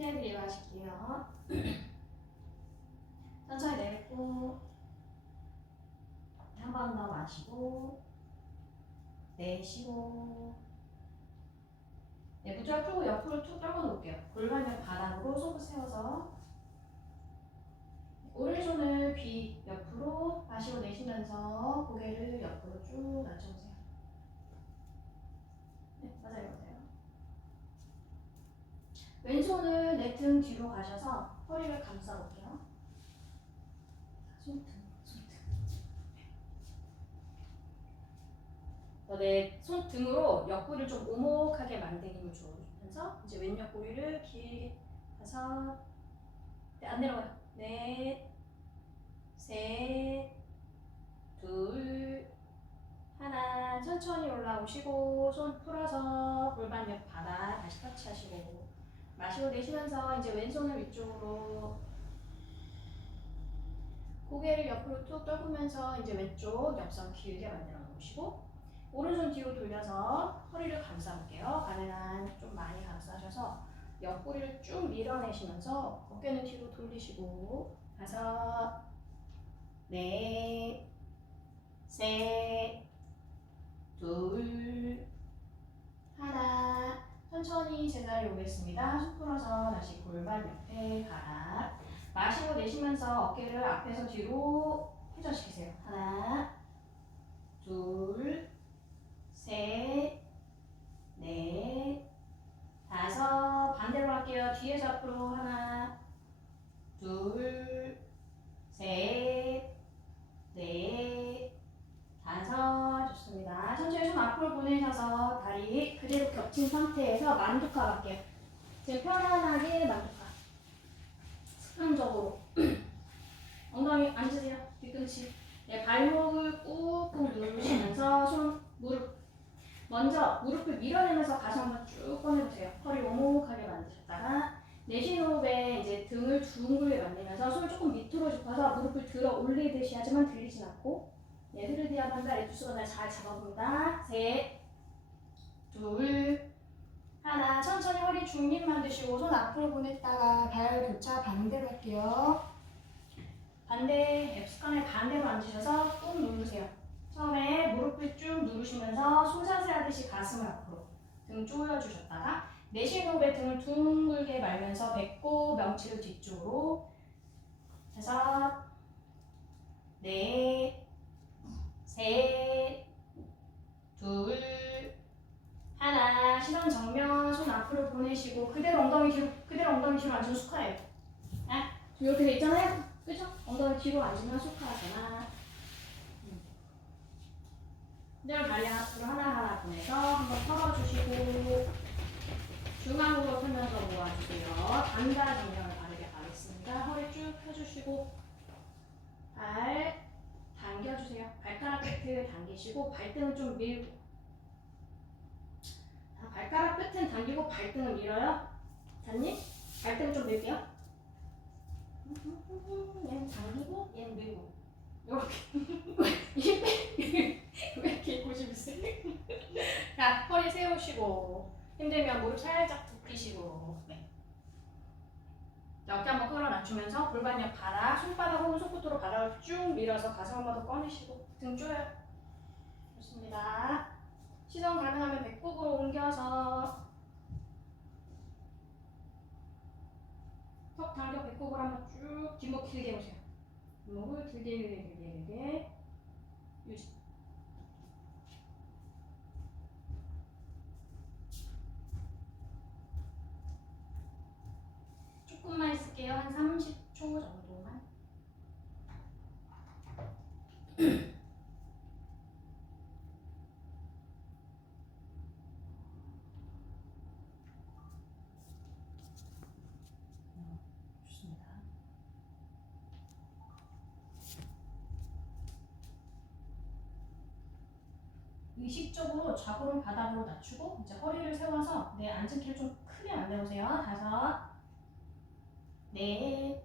크게 들이마실게요. 천천히 내뱉고 한 번 더 마시고 내쉬고. 네, 무릎 쭉 옆으로 쭉 떨궈 놓을게요. 골반을 바닥으로 손을 세워서 오른손을 귀 옆으로 마시고 내쉬면서 고개를 옆으로 쭉 낮춰보세요. 네, 맞아요. 왼손을 내 등 뒤로 가셔서 허리를 감싸 볼게요. 손등. 내 손등으로 옆구리를 좀 오목하게 만든 힘을 주면서 이제 왼 옆구리를 길게 다섯, 네, 안 내려가요. 넷, 셋, 둘, 하나. 천천히 올라오시고 손 풀어서 골반 옆 바닥 다시 터치하시고 마시고 내쉬면서 이제 왼손을 위쪽으로 고개를 옆으로 툭 떨구면서 이제 왼쪽 옆선 길게 만들어 놓으시고 오른손 뒤로 돌려서 허리를 감싸 볼게요. 가능한 좀 많이 감싸셔서 옆구리를 쭉 밀어내시면서 어깨는 뒤로 돌리시고 다섯, 넷, 셋, 둘, 하나. 천천히 제자리 오겠습니다. 숨 풀어서 다시 골반 옆에 바닥. 마시고 내쉬면서 어깨를 앞에서 뒤로 회전시키세요. 하나, 둘, 셋, 넷, 다섯. 반대로 할게요. 뒤에서 앞으로 하나, 둘, 셋, 넷, 다섯. 좋습니다. 천천히 손 앞으로 펴주시고요. 다리 그대로 겹친 상태에서 만두카 갈게요. 지금 편안하게 만두카. 습관적으로. 엉덩이 앉으세요. 뒤꿈치. 네, 발목을 꾹꾹 누르시면서 무릎. 먼저 무릎을 밀어내면서 가슴 한번 쭉 꺼내보세요. 허리 오목하게 만드셨다가 내쉬는 호흡에 이제 등을 둥글게 만들면서 손을 조금 밑으로 짚어서 무릎을 들어 올리듯이 하지만 들리진 않고 네, 흐르디 한번더 레투스건을 잘 잡아봅니다. 셋, 둘, 하나. 천천히 허리 중립 만드시고 손 앞으로 보냈다가 발 교차 반대로 할게요. 반대 앱스건을 반대로 앉으셔서 꾹 누르세요. 처음에 무릎을 쭉 누르시면서 소자세 하듯이 가슴을 앞으로 등 조여주셨다가 내쉬는 호흡에 등을 둥글게 말면서 배꼽 명치를 뒤쪽으로 5, 넷, 셋, 둘, 하나. 시선 정면 손 앞으로 보내시고 그대로 엉덩이 뒤로 앉으면 수카예요. 아, 이렇게 돼 있잖아요. 그죠? 엉덩이 뒤로 앉으면 수카하잖아. 그대로 다리 앞으로 하나하나 보내서 한번 털어주시고 중앙으로 펴면서 모아주세요. 단다 정면을 바르게 가겠습니다. 허리 쭉 펴주시고 발 당겨주세요. 발가락 끝을 당기시고 발등을 좀 밀고 발가락 끝은 당기고 발등을 밀어요. 잤니? 발등을 좀 밀게요. 얘는 당기고 얘는 밀고 이렇게 왜 이렇게 고집있어요? 자, 허리 세우시고 힘들면 무릎 살짝 굽히시고 네. 어깨 한번 끌어 낮추면서 골반옆 바닥, 손바닥 혹은 손끝으로 바닥을 쭉 밀어서 가슴 한번 더 꺼내시고 등 조여요. 좋습니다. 시선 가능하면 배꼽으로 옮겨서 턱 당겨 배꼽을 한번 쭉 뒷목 길게 보세요. 뒷목을 길게 유지. 조금만 있을게요. 한 30초 정도만. 좋습니다. 의식적으로 좌골은 바닥으로 낮추고 이제 허리를 세워서 내 앉은 키를 좀 크게 만들어보세요. 5, 넷,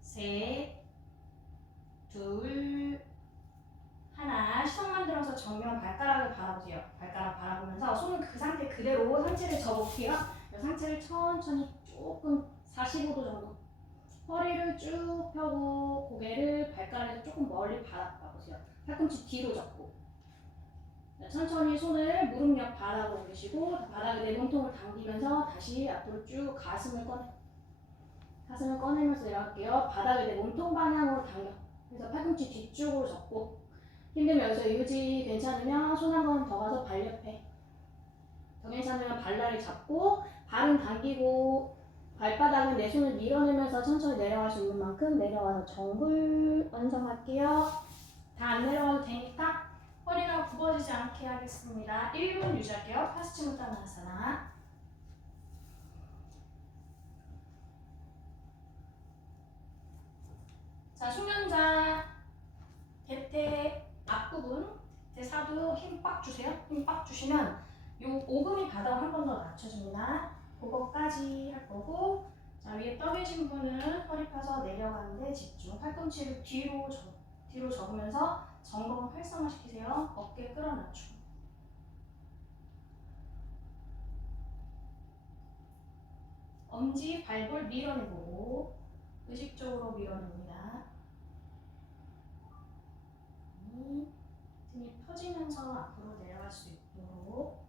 셋, 둘, 하나. 시선만 들어서 정면 발가락을 바라보세요. 발가락 바라보면서 손은 그 상태 그대로 상체를 접어볼게요. 상체를 천천히 조금 45도 정도. 허리를 쭉 펴고 고개를 발가락에서 조금 멀리 바닥 봐보세요. 팔꿈치 뒤로 잡고 천천히 손을 무릎 옆 바닥으로 올리시고 바닥에 내 몸통을 당기면서 다시 앞으로 쭉 가슴을 꺼내면서 내려갈게요. 바닥에 내 몸통 방향으로 당겨. 그래서 팔꿈치 뒤쪽으로 접고 힘들면 여기서 유지. 괜찮으면 손 한 번 더 가서 발 옆에. 더 괜찮으면 발다리 잡고 발은 당기고 발바닥은 내 손을 밀어내면서 천천히 내려갈 수 있는 만큼 내려와서 정글 완성할게요. 다 안 내려가도 되니까 허리가 굽어지지 않게 하겠습니다. 1분 유지할게요. 파스치무타나사나. 자, 수면자 대퇴 앞부분 대사두 힘 빡 주세요. 힘 빡 주시면 요 오금이 바닥을 한 번 더 낮춰줍니다. 그거까지 할 거고, 자, 위에 떠 계신 분은 허리 펴서 내려가는데 집중. 팔꿈치를 뒤로 접으면서 전공을 활성화시키세요. 어깨 끌어 낮추고. 엄지, 발볼 밀어내고 의식적으로 밀어냅니다. 등이 펴지면서 앞으로 내려갈 수 있도록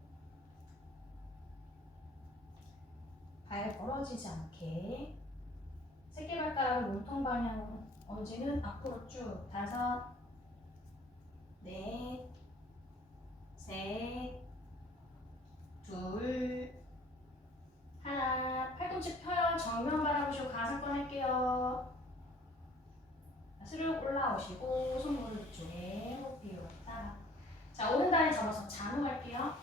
발 벌어지지 않게 새끼발가락을 몸통 방향으로. 엄지는 앞으로 쭉. 5, 넷, 셋, 둘, 하나. 팔꿈치 펴요. 정면 바라보시고 가슴 꺼낼게요. 스르륵 올라오시고 손 무릎 쪽에 호흡 비우었다. 자, 오른다리 잡아서 잔호할게요.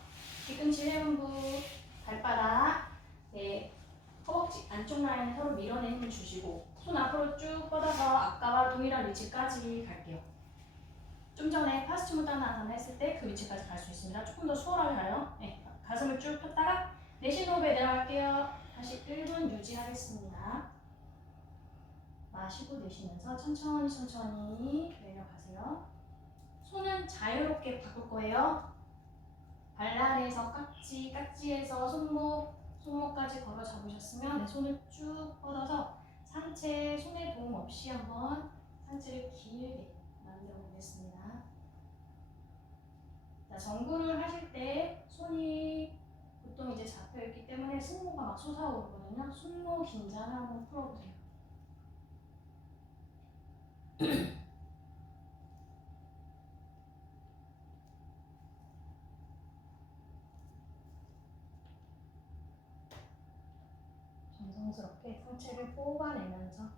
뒤꿈치 회음부, 발바닥, 네, 허벅지 안쪽 라인을 서로 밀어내는 힘을 주시고 손 앞으로 쭉 뻗어서 아까와 동일한 위치까지 갈게요. 좀 전에 파스치무타나아사나 했을 때 그 위치까지 갈 수 있습니다. 조금 더 수월하게 가요. 네, 가슴을 쭉 폈다가 내쉬는 호흡에 내려갈게요. 다시 1분 유지하겠습니다. 마시고 내쉬면서 천천히 내려가세요. 손은 자유롭게 바꿀 거예요. 발날에서 깍지, 깍지에서 손목까지 걸어 잡으셨으면 내 손을 쭉 뻗어서 상체, 손에 도움 없이 한번 상체를 길게 만들어 보겠습니다. 자, 정구를 하실 때 손이 보통 이제 잡혀 있기 때문에 승모가 막 솟아오르거든요. 승모 긴장을 한번 풀어보세요. 정성스럽게 상체를 뽑아내면서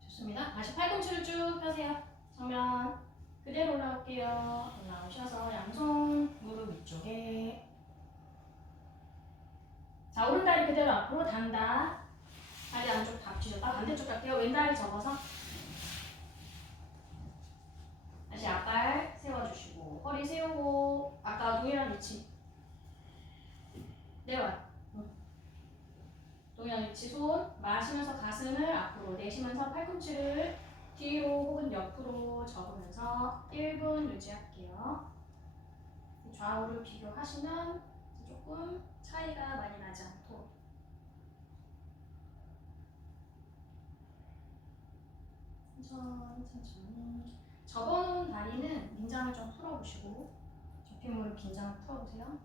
좋습니다. 다시 팔꿈치를 쭉 펴세요. 정면 그대로 올라올게요. 올라오셔서 양손 무릎 위쪽에. 자, 오른다리 그대로 앞으로 단다. 다리 안쪽 닥치셨다. 반대쪽 갈게요. 왼다리 접어서 다시 앞발 세워주시고 허리 세우고 아까 동일한 위치 내려와요. 동일한 위치 손 마시면서 가슴을 앞으로 내쉬면서 팔꿈치를 뒤로 혹은 옆으로 접으면서 1분 유지할게요. 좌우를 비교하시면 조금 차이가 많이 나지 않도록 천천히 접어놓은 다리는 긴장을 좀 풀어보시고 접힌 무릎 긴장을 풀어보세요.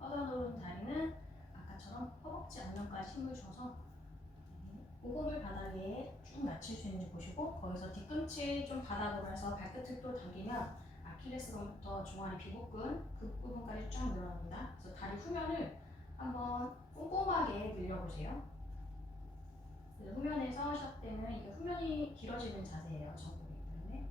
뻗어놓은 다리는 아까처럼 허벅지 안면까지 힘을 줘서 오금을 바닥에 쭉 낮출 수 있는지 보시고 거기서 뒤꿈치 좀 바닥으로 해서 발끝을 또 당기면 아킬레스건부터 종아리 비복근 그 부분까지 쫙 늘어납니다. 그래서 다리 후면을 한번 꼼꼼하게 늘려보세요. 후면에서 시작되는 이게 후면이 길어지는 자세예요. 정구이기 때문에.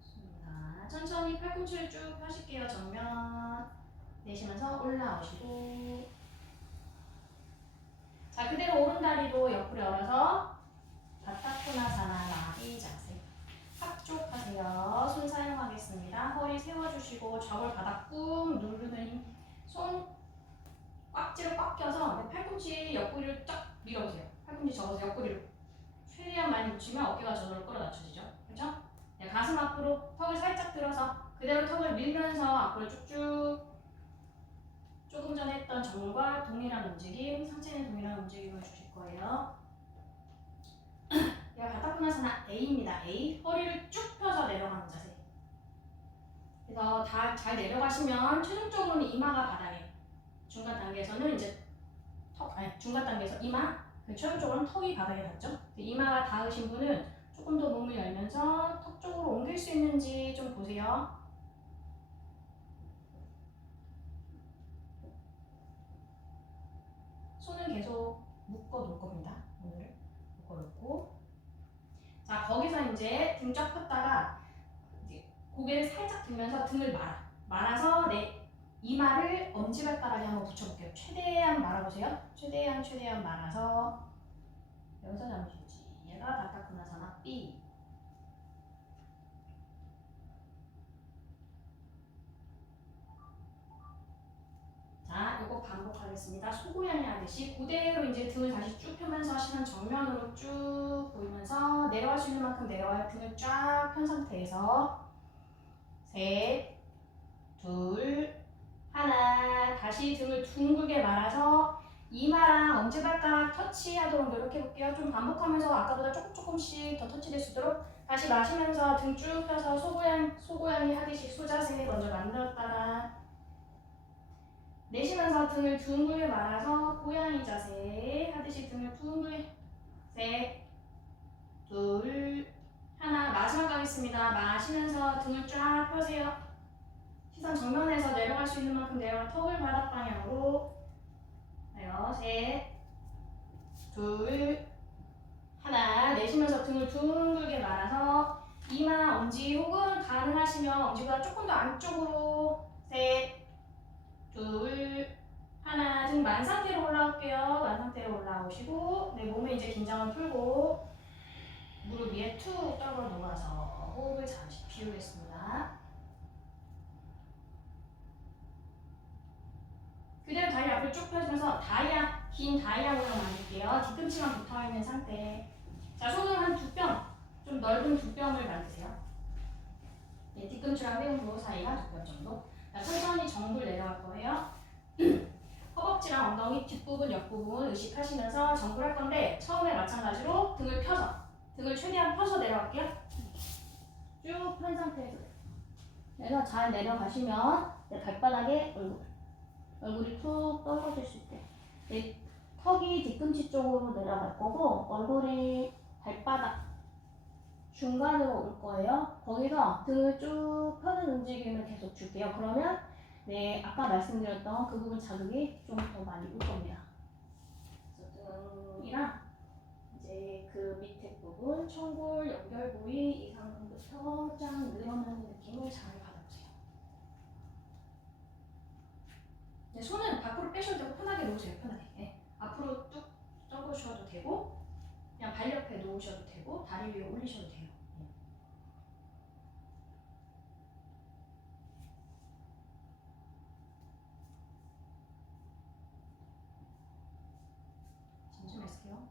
좋습니다. 천천히 팔꿈치를 쭉 펴실게요. 정면 내쉬면서 올라오시고 자, 그대로 오른다리도 옆으로 열어서 바타코나사나 나비 자세 합쪽 하세요. 손 사용하겠습니다. 허리 세워주시고 좌골 바닥 꾹 누르는 힘. 손 꽉지로 꽉 껴서 팔꿈치 옆구리를 쫙 밀어보세요. 팔꿈치 접어서 옆구리로 최대한 많이 붙이면 어깨가 저절로 끌어맞춰지죠. 그렇죠? 네, 가슴 앞으로 턱을 살짝 들어서 그대로 턱을 밀면서 앞으로 쭉쭉 조금 전에 했던 정과 동일한 움직임, 상체는 동일한 움직임을 주실 거예요. 얘가 바타코나사나 A입니다. A. 허리를 쭉 펴서 내려가는 자세. 그래서 다 잘 내려가시면 최종적으로는 이마가 바닥에 중간 단계에서는 이제 중간 단계에서 이마 최종적으로는 턱이 바닥에 닿죠. 이마가 닿으신 분은 조금 더 몸을 열면서 턱 쪽으로 옮길 수 있는지 좀 보세요. 손은 계속 묶어 놓을 겁니다. 오늘 묶어 놓고 자 거기서 이제 등 쫙 폈다가 이제 고개를 살짝 들면서 등을 말아서 내 이마를 엄지발가락에 한번 붙여볼게요. 최대한 말아보세요. 최대한 말아서 여기서 잠시지. 얘가 바타코나사나 B. 자, 이거 반복하겠습니다. 소고양이 하듯이 그대로 이제 등을 다시 쭉 펴면서 하시면 정면으로 쭉 보이면서 내려갈 수 있는 만큼 내려와요. 등을 쫙 편 상태에서 셋, 둘, 하나. 다시 등을 둥글게 말아서 이마랑 엄지발가락 터치하도록 노력해볼게요. 좀 반복하면서 아까보다 조금씩 더 터치될 수 있도록 다시 마시면서 등 쭉 펴서 소고양이 하듯이 소자세 먼저 만들었다가 내쉬면서 등을 둥글게 말아서 고양이 자세 하듯이 등을 둥글게 셋, 둘, 하나. 마지막 가겠습니다. 마시면서 등을 쫙 펴세요. 시선 정면에서 내려갈 수 있는 만큼 내려가. 턱을 바닥 방향으로. 셋, 둘, 하나. 내쉬면서 등을 둥글게 말아서 이마, 엄지 혹은 가능하시면 엄지보다 조금 더 안쪽으로. 셋, 둘, 하나. 등 만 상태로 올라올게요. 만 상태로 올라오시고 몸에 이제 긴장을 풀고 무릎 위에 툭 떨궈 놓아서 호흡을 잠시 비우겠습니다. 그대로 다리 앞을 쭉 펴주면서 긴 다이아 모양 만들게요. 뒤꿈치만 붙어있는 상태. 자, 손을 한 두 뼘, 좀 넓은 두 뼘을 만드세요. 뒤꿈치랑 회음부 사이가 두 뼘 정도. 자, 천천히 정굴 내려갈 거예요. 허벅지랑 엉덩이 뒷부분, 옆부분 의식하시면서 정굴할 건데 처음에 마찬가지로 등을 최대한 펴서 내려갈게요. 쭉 편 상태에서 그래서 잘 내려가시면 발바닥에 얼굴이 툭 떨어질 수 있게. 턱이 뒤꿈치 쪽으로 내려갈 거고 얼굴이 발바닥 중간으로 올 거예요. 거기서 등을 쭉 펴는 움직임을 계속 줄게요. 그러면 아까 말씀드렸던 그 부분 자극이 좀 더 많이 올 겁니다. 그래서 등이랑 이제 그 밑에 부분, 청골, 연결 부위 이상부터 쫙 늘어나는 느낌을 잘 받아보세요. 손은 밖으로 빼셔도 되고 편하게 놓으세요. 편하게. 앞으로 뚝 떠보셔도 되고 그냥 발 옆에 놓으셔도 되고 다리 위에 올리셔도 돼요. 잠시만요.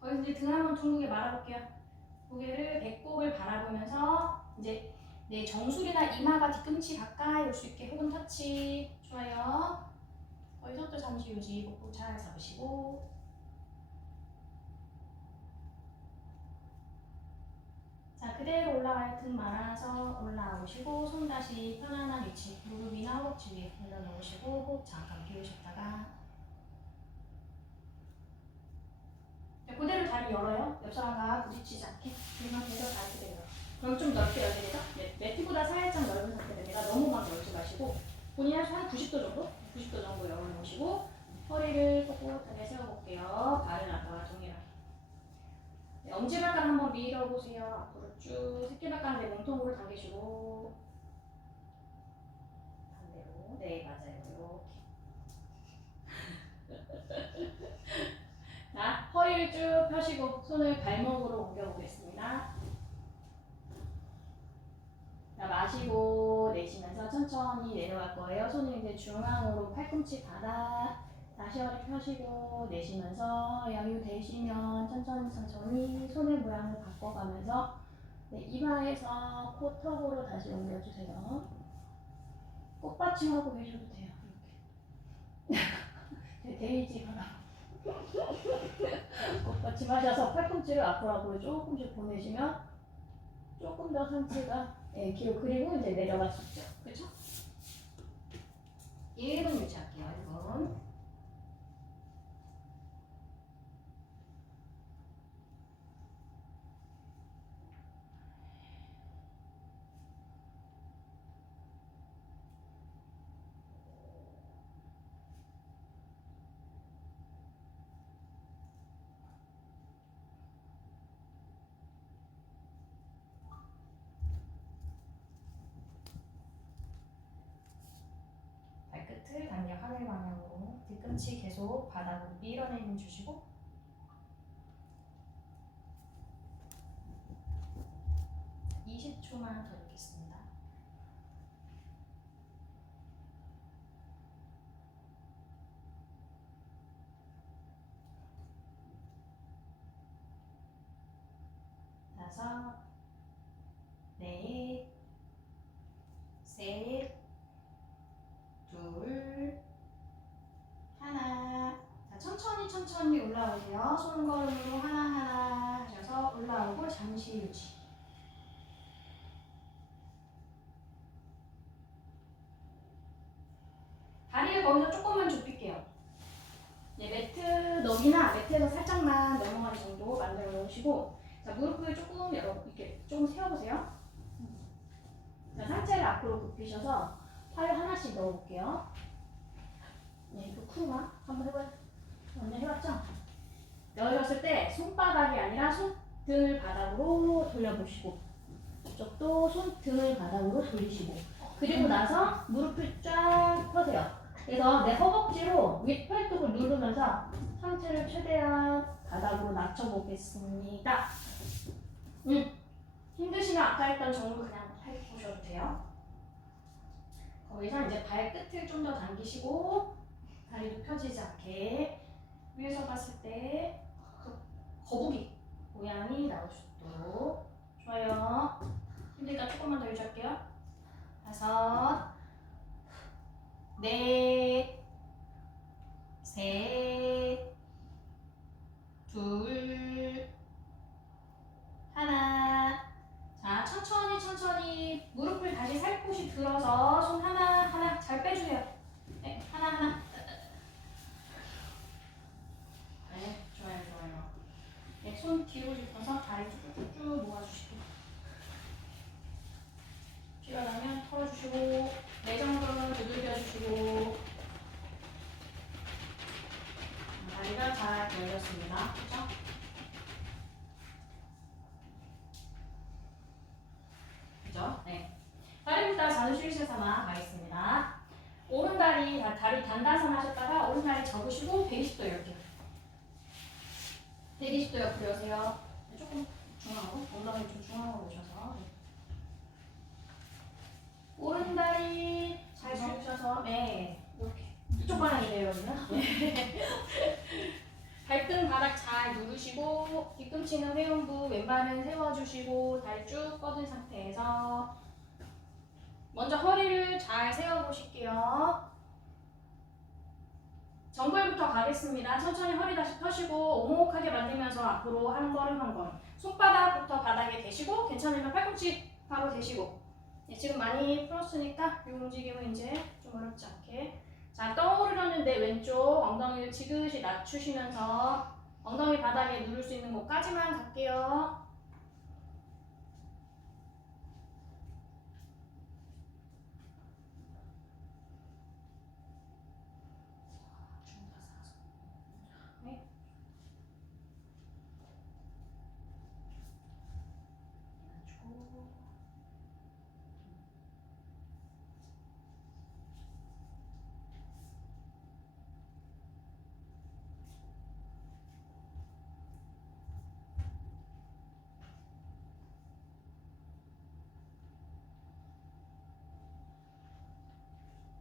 거기서 이제 등 한번 둥글게 말아볼게요. 고개를 배꼽을 바라보면서 이제 정수리나 이마가 뒤꿈치 가까이 올 수 있게 혹은 터치. 좋아요. 거기서 또 잠시 유지. 복부 잘 잡으시고 자, 그대로 올라가요. 등 말아서 올라오시고 손 다시 편안한 위치 무릎이나 허벅지 위에 올려놓으시고 호흡 잠깐 비우셨다가 자, 그대로 다리 열어요. 옆 사람과 부딪히지 않게 그 상태에서 다리 그대로. 그럼 좀 넓게 열게 되죠? 매트보다 살짝 넓은 상태로 내가 너무 막 열지 마시고 본인이 한 90도 정도? 90도 정도 열어놓으시고 허리를 꼿꼿하게 세워볼게요. 발은 아까와 동일하게. 엄지발가락 한번 밀어보세요. 앞으로 쭉 새끼발가락 내 몸통으로 당기시고 반대로. 네, 맞아요. 이렇게. 자, 허리를 쭉 펴시고 손을 발목으로 옮겨보겠습니다. 자, 마시고 내쉬면서 천천히 내려갈 거예요. 손을 이제 중앙으로 팔꿈치 바닥. 다시 허리 펴시고 내쉬면서 여유되시면 천천히 손의 모양을 바꿔가면서 이마에서 코턱으로 다시 옮겨주세요. 꽃받침하고 계셔도 돼요. 이렇게. 데이지 바람. 꽃받침 하셔서 팔꿈치를 앞으로 조금씩 보내시면 조금 더 상체가 그리고 이제 내려갈 수 있죠. 그렇죠? 1분 유지할게요. 1분. 발끝을 당겨 하늘 방향으로 뒤꿈치 계속 바닥으로 밀어내는 주시고 20초만 더 있겠습니다. 다섯, 넷, 셋, 둘, 하나. 자, 천천히 올라오세요. 손걸음으로 하나하나 하셔서 돌려서 올라오고 잠시 유지. 다리를 거기서 조금만 좁힐게요. 네, 매트 너비나 매트에서 살짝만 넘어가는 정도 만들어 놓으시고, 자, 무릎을 조금 이렇게 조금 세워보세요. 자, 상체를 앞으로 굽히셔서 팔 하나씩 넣어볼게요. 네, 이거 쿠마 한번 해봐요. 언니 해봤죠? 넣으셨을 때 손바닥이 아니라 손등을 바닥으로 돌려보시고, 이쪽도 손등을 바닥으로 돌리시고, 그리고 나서 무릎을 쫙 펴세요. 그래서 내 허벅지로 윗팔뚝을 누르면서 상체를 최대한 바닥으로 낮춰보겠습니다. 힘드시면 아까 했던 정도 그냥 해보셔도 돼요. 거기서 이제 발끝을 좀 더 당기시고 다리도 펴지지 않게 위에서 봤을 때 거북이 모양이 나올 수 있도록. 좋아요. 힘드니까 조금만 더 유지할게요. 5, 넷, 셋, 둘, 하나. 자, 천천히 무릎을 다시 살포시 들어서 손 하나 잘 빼주세요. 네, 하나. 네, 좋아요. 네, 손 뒤로 짚어서 다리 쭉쭉쭉 모아주시고, 필요하다면 털어주시고, 내전근 두들겨주시고. 다리가 잘 열렸습니다. 그렇죠? 그죠? 네. 다리부터 자는 쉴새 삼아 가겠습니다. 오른다리, 다리 단다선 하셨다가 오른다리 접으시고 120도 이렇게. 120도 옆으로 여세요. 조금 중앙으로, 엉덩이 좀 중앙으로 오셔서. 오른다리 잘 접으셔서, 네, 이렇게. 이쪽 방향이에요, 여기는. 네. 발등 바닥 잘 누르시고, 뒤꿈치는 회음부, 왼발은 세워주시고, 다리 쭉 뻗은 상태에서 먼저 허리를 잘 세워보실게요. 정글부터 가겠습니다. 천천히 허리 다시 펴시고 오목하게 만들면서 앞으로 한 걸음. 손바닥부터 바닥에 대시고, 괜찮으면 팔꿈치 바로 대시고. 네, 지금 많이 풀었으니까 이 움직임은 이제 좀 어렵지 않게. 자, 떠오르려는 내 왼쪽 엉덩이를 지그시 낮추시면서 엉덩이 바닥에 누를 수 있는 곳까지만 갈게요. 네.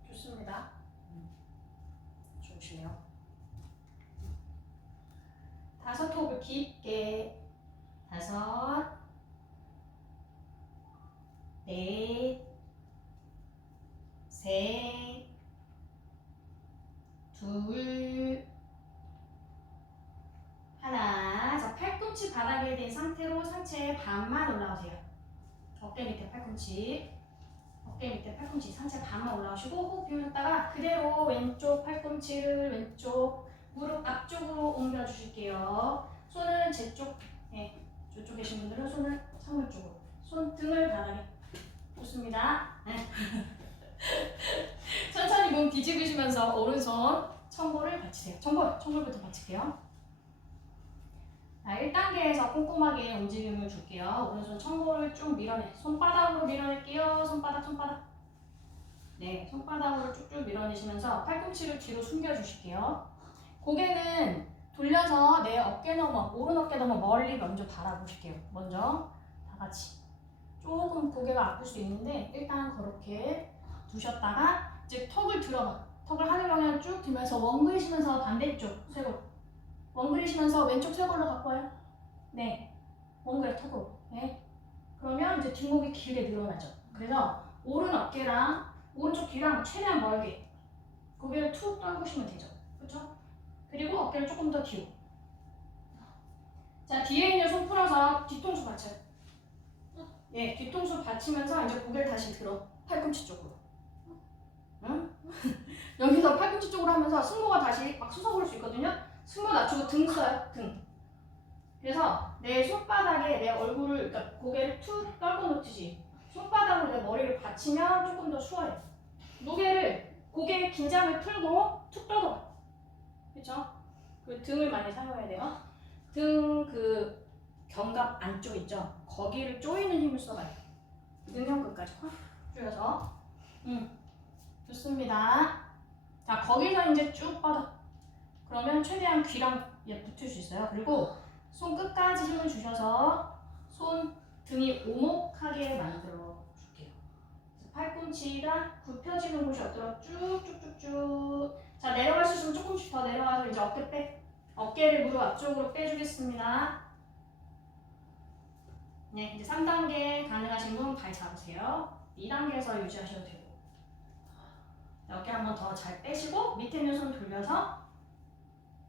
좋습니다. 좋으시네요. 5호흡을 깊게. 5, 넷, 셋, 둘, 하나. 자, 팔꿈치 바닥에 댄 상태로 상체 반만 올라오세요. 어깨 밑에 팔꿈치. 상체 반만 올라오시고 호흡 비우셨다가 그대로 왼쪽 팔꿈치를 왼쪽 무릎 앞쪽으로 옮겨주실게요. 손은 제 쪽, 네, 저쪽 계신 분들은 손을 창문 쪽으로, 손등을 바닥에. 좋습니다. 네. 천천히 몸 뒤집으시면서 오른손 청골을 받치세요. 청골부터 받칠게요. 자, 1단계에서 꼼꼼하게 움직임을 줄게요. 오른손 청골을 쭉 밀어내. 손바닥으로 밀어낼게요. 손바닥. 네, 손바닥으로 쭉쭉 밀어내시면서 팔꿈치를 뒤로 숨겨주실게요. 고개는 돌려서 내 어깨 너머, 오른 어깨 너머 멀리 먼저 바라보실게요. 먼저 다 같이. 조금 고개가 아플 수 있는데 일단 그렇게 두셨다가 이제 턱을 들어봐. 턱을 하늘 방향 쭉 들면서 멍그리시면서 반대쪽 쇄골. 멍그리시면서 왼쪽 쇄골로 갖고 와요. 네, 멍그려 턱으로. 네. 그러면 이제 뒷목이 길게 늘어나죠. 그래서 오른 어깨랑 오른쪽 귀랑 최대한 멀게 고개를 툭 떨구시면 되죠. 그렇죠? 그리고 어깨를 조금 더 뒤로. 자, 뒤에 있는 손 풀어서 뒤통수 받쳐요. 예, 뒤통수 받치면서 이제 고개를 다시 들어. 팔꿈치 쪽으로. 응? 여기서 팔꿈치 쪽으로 하면서 승모가 다시 막 솟아오를 수 있거든요. 승모 낮추고 등 써요. 등. 그래서 내 손바닥에 내 얼굴을, 그러니까 고개를 툭 떨궈 놓듯이 손바닥으로 내 머리를 받치면 조금 더 수월해요. 무게를, 고개의 긴장을 풀고 툭 떨궈. 그쵸? 그 등을 많이 사용해야 돼요. 등 그 견갑 안쪽 있죠? 거기를 조이는 힘을 써봐요. 능형끝까지 확 조여서. 좋습니다. 자, 거기서 이제 쭉 뻗어. 그러면 최대한 귀랑 붙을 수 있어요. 그리고 손 끝까지 힘을 주셔서 손 등이 오목하게 만들어 줄게요. 팔꿈치가 굽혀지는 곳이 없도록 쭉쭉쭉쭉. 자, 내려갈 수 있으면 조금씩 더 내려가서 이제 어깨 빼. 어깨를 무릎 앞쪽으로 빼주겠습니다. 네, 이제 3단계 가능하신 분 발 잡으세요. 2단계에서 유지하셔도 되고. 어깨 한 번 더 잘 빼시고 밑에 있는 손 돌려서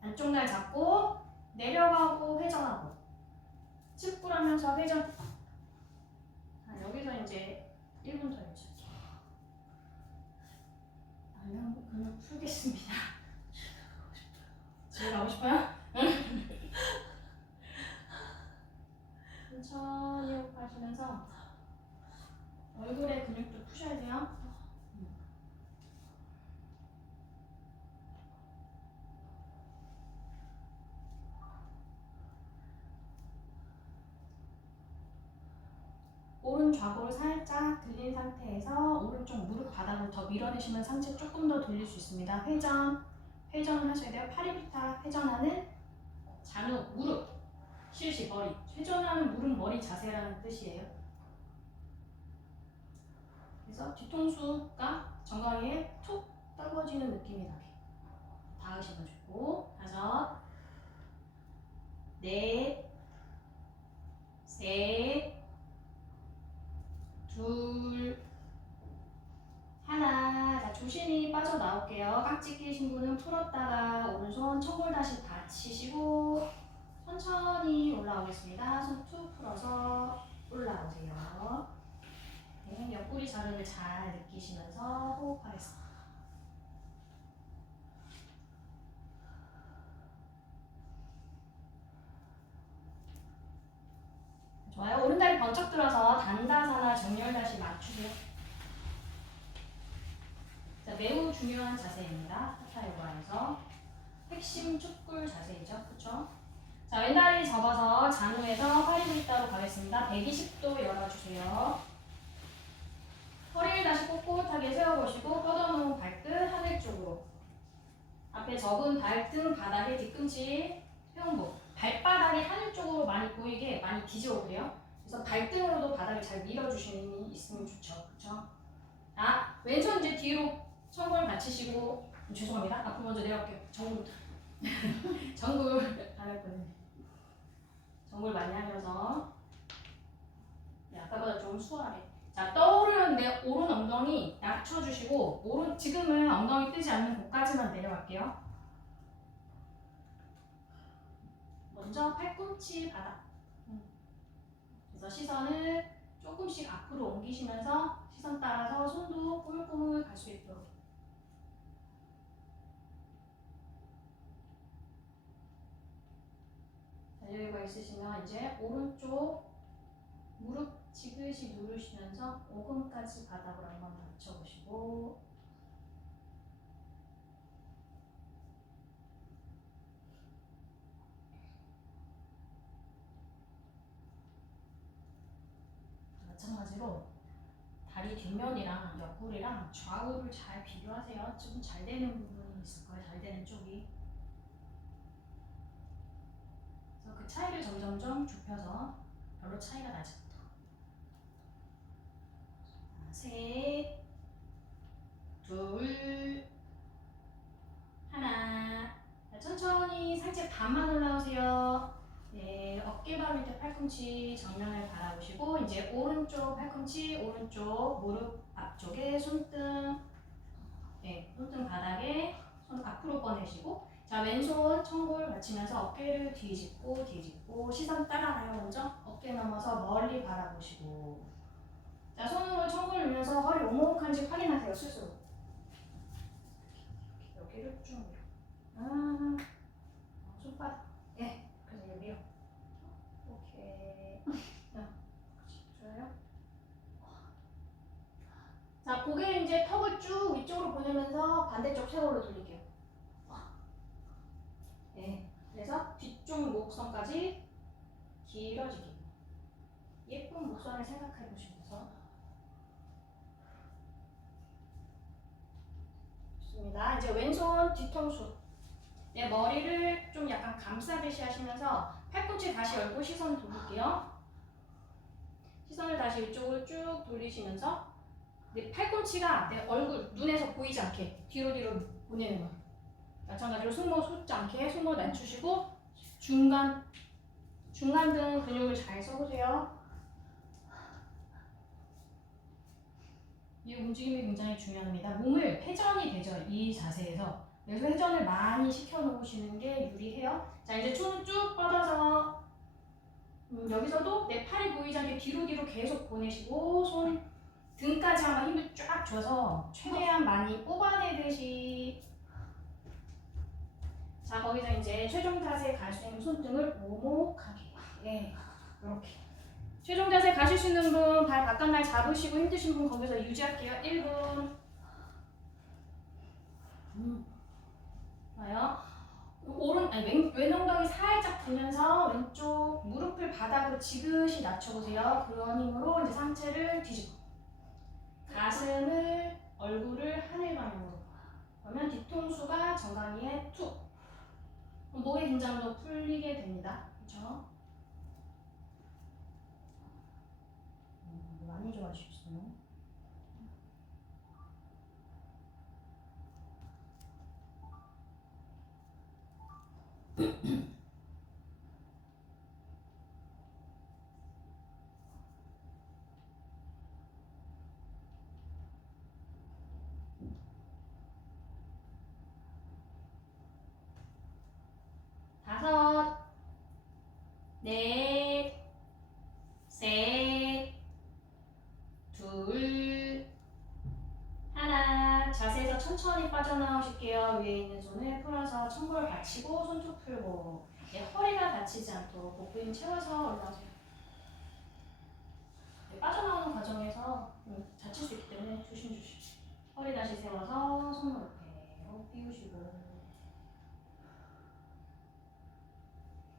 안쪽 날 잡고 내려가고 회전하고 찌푸하면서 회전. 자, 여기서 이제 1분 더 유지할게요. 알면 근육 풀겠습니다. 집에 가고 싶어요? 천천히 호흡하시면서 얼굴에 근육도 푸셔야 돼요. 오른 좌골 살짝 들린 상태에서 오른쪽 무릎 바닥을 더 밀어내시면 상체 조금 더 돌릴 수 있습니다. 회전을 하셔야 돼요. 팔이부터 회전하는 잔우, 무릎, 실시, 머리. 회전하는 무릎, 머리 자세라는 뜻이에요. 그래서 뒤통수가 정강이에 툭 떨궈지는 느낌이 나게 닿으시면 좋고. 5, 4, 3, 2, 1. 자, 조심히 빠져나올게요. 깍지 끼신 분은 풀었다가 오른손 청골 다시 받치시고 천천히 올라오겠습니다. 손 툭 풀어서 올라오세요. 네, 옆구리 자극을 잘 느끼시면서 호흡하겠습니다. 좋아요. 오른다리 번쩍 들어서 단다사나 정렬 다시 맞추세요. 자, 매우 중요한 자세입니다. 하타 요가에서 핵심 축굴 자세이죠. 그쵸? 자, 왼다리 접어서 잔우에서 파리브리따로 가겠습니다. 120도 열어주세요. 허리를 다시 꼿꼿하게 세워보시고 뻗어놓은 발끝 하늘 쪽으로. 앞에 접은 발등 바닥에 뒤꿈치 회원부. 발바닥이 하늘 쪽으로 많이 보이게 많이 뒤집어 그래요. 그래서 발등으로도 바닥을 잘 밀어주시는 힘이 있으면 좋죠. 그쵸? 자, 왼손 이제 뒤로 청골 받치시고, 죄송합니다. 앞으로 먼저 내려갈게요. 정굴부터. 정굴 안 했거든요. 정굴 많이 하면서 아까보다 좀 수월하게. 자, 떠오르는 내 오른 엉덩이 낮춰주시고, 지금은 엉덩이 뜨지 않는 곳까지만 내려갈게요. 먼저 팔꿈치 바닥. 그래서 시선을 조금씩 앞으로 옮기시면서 시선 따라서 손도 꼬물꼬물 갈 수 있도록. 여유가 있으시면 이제 오른쪽 무릎 지그시 누르시면서 오금까지 바닥을 한번 낮춰보시고, 마찬가지로 다리 뒷면이랑 옆구리랑 좌우를 잘 비교하세요. 좀 잘 되는 부분이 있을 거예요. 잘 되는 쪽이. 그래서 그 차이를 점점점 좁혀서 별로 차이가 나지 않도록. 셋, 둘, 하나. 자, 천천히 상체 반만 올라오세요. 네, 어깨 바로 밑에 팔꿈치 정면을 바라보시고 이제 오른쪽 팔꿈치, 오른쪽 무릎 앞쪽에 손등, 네, 손등 바닥에 손 앞으로 꺼내시고, 자, 왼손 청골 받치면서 어깨를 뒤집고 뒤집고 시선 따라가요. 먼저 어깨 넘어서 멀리 바라보시고 자, 손으로 청골 누면서 허리 오목한지 확인하세요. 스스로 여기를 쭉 밀어. 손바닥 예, 그래서 여기 밀어. 오케이. 좋아요. 자, 고개를 이제 턱을 쭉 위쪽으로 보내면서 반대쪽 쇄골로 돌릴게요. 네, 그래서 뒤쪽 목선까지 길어지게 예쁜 목선을 생각해 보시면서 좋습니다. 이제 왼손 뒤통수 내 머리를 좀 약간 감싸듯이 하시면서 팔꿈치 다시 열고 시선 돌릴게요. 시선을 다시 이쪽으로 쭉 돌리시면서 내 팔꿈치가 내 얼굴, 눈에서 보이지 않게 뒤로 보내는 거예요. 마찬가지로 손목 솟지 않게 손목 낮추시고 중간 등 근육을 잘 써보세요. 이 움직임이 굉장히 중요합니다. 몸을 회전이 되죠. 이 자세에서. 그래서 회전을 많이 시켜놓으시는 게 유리해요. 자, 이제 손을 쭉 뻗어서 여기서도 내 팔이 보이지 않게 뒤로 계속 보내시고 손 등까지 한번 힘을 쫙 줘서 최대한 많이 뽑아내듯이 자, 거기서 이제 최종 자세 갈 수 있는 손등을 오목하게 예, 이렇게 최종 자세 가실 수 있는 분 발 바깥날 잡으시고 힘드신 분 거기서 유지할게요. 1분 좋아요. 왼 엉덩이 살짝 들면서 왼쪽 무릎을 바닥으로 지그시 낮춰보세요. 그런 힘으로 이제 상체를 뒤집어 가슴을 얼굴을 하늘 방향으로 그러면 뒤통수가 정강이에 툭 목의 긴장도 풀리게 됩니다. 그렇죠? 많이 좋아하시겠어요. 다섯, 넷, 셋, 둘, 하나. 자세에서 천천히 빠져나오실게요. 위에 있는 손을 풀어서 청골 받치고 손톱 풀고 허리가 다치지 않도록 복부 힘 채워서 올라오세요. 빠져나오는 과정에서 다칠 수 있기 때문에 조심조심. 허리 다시 세워서 손 높이로 띄우시고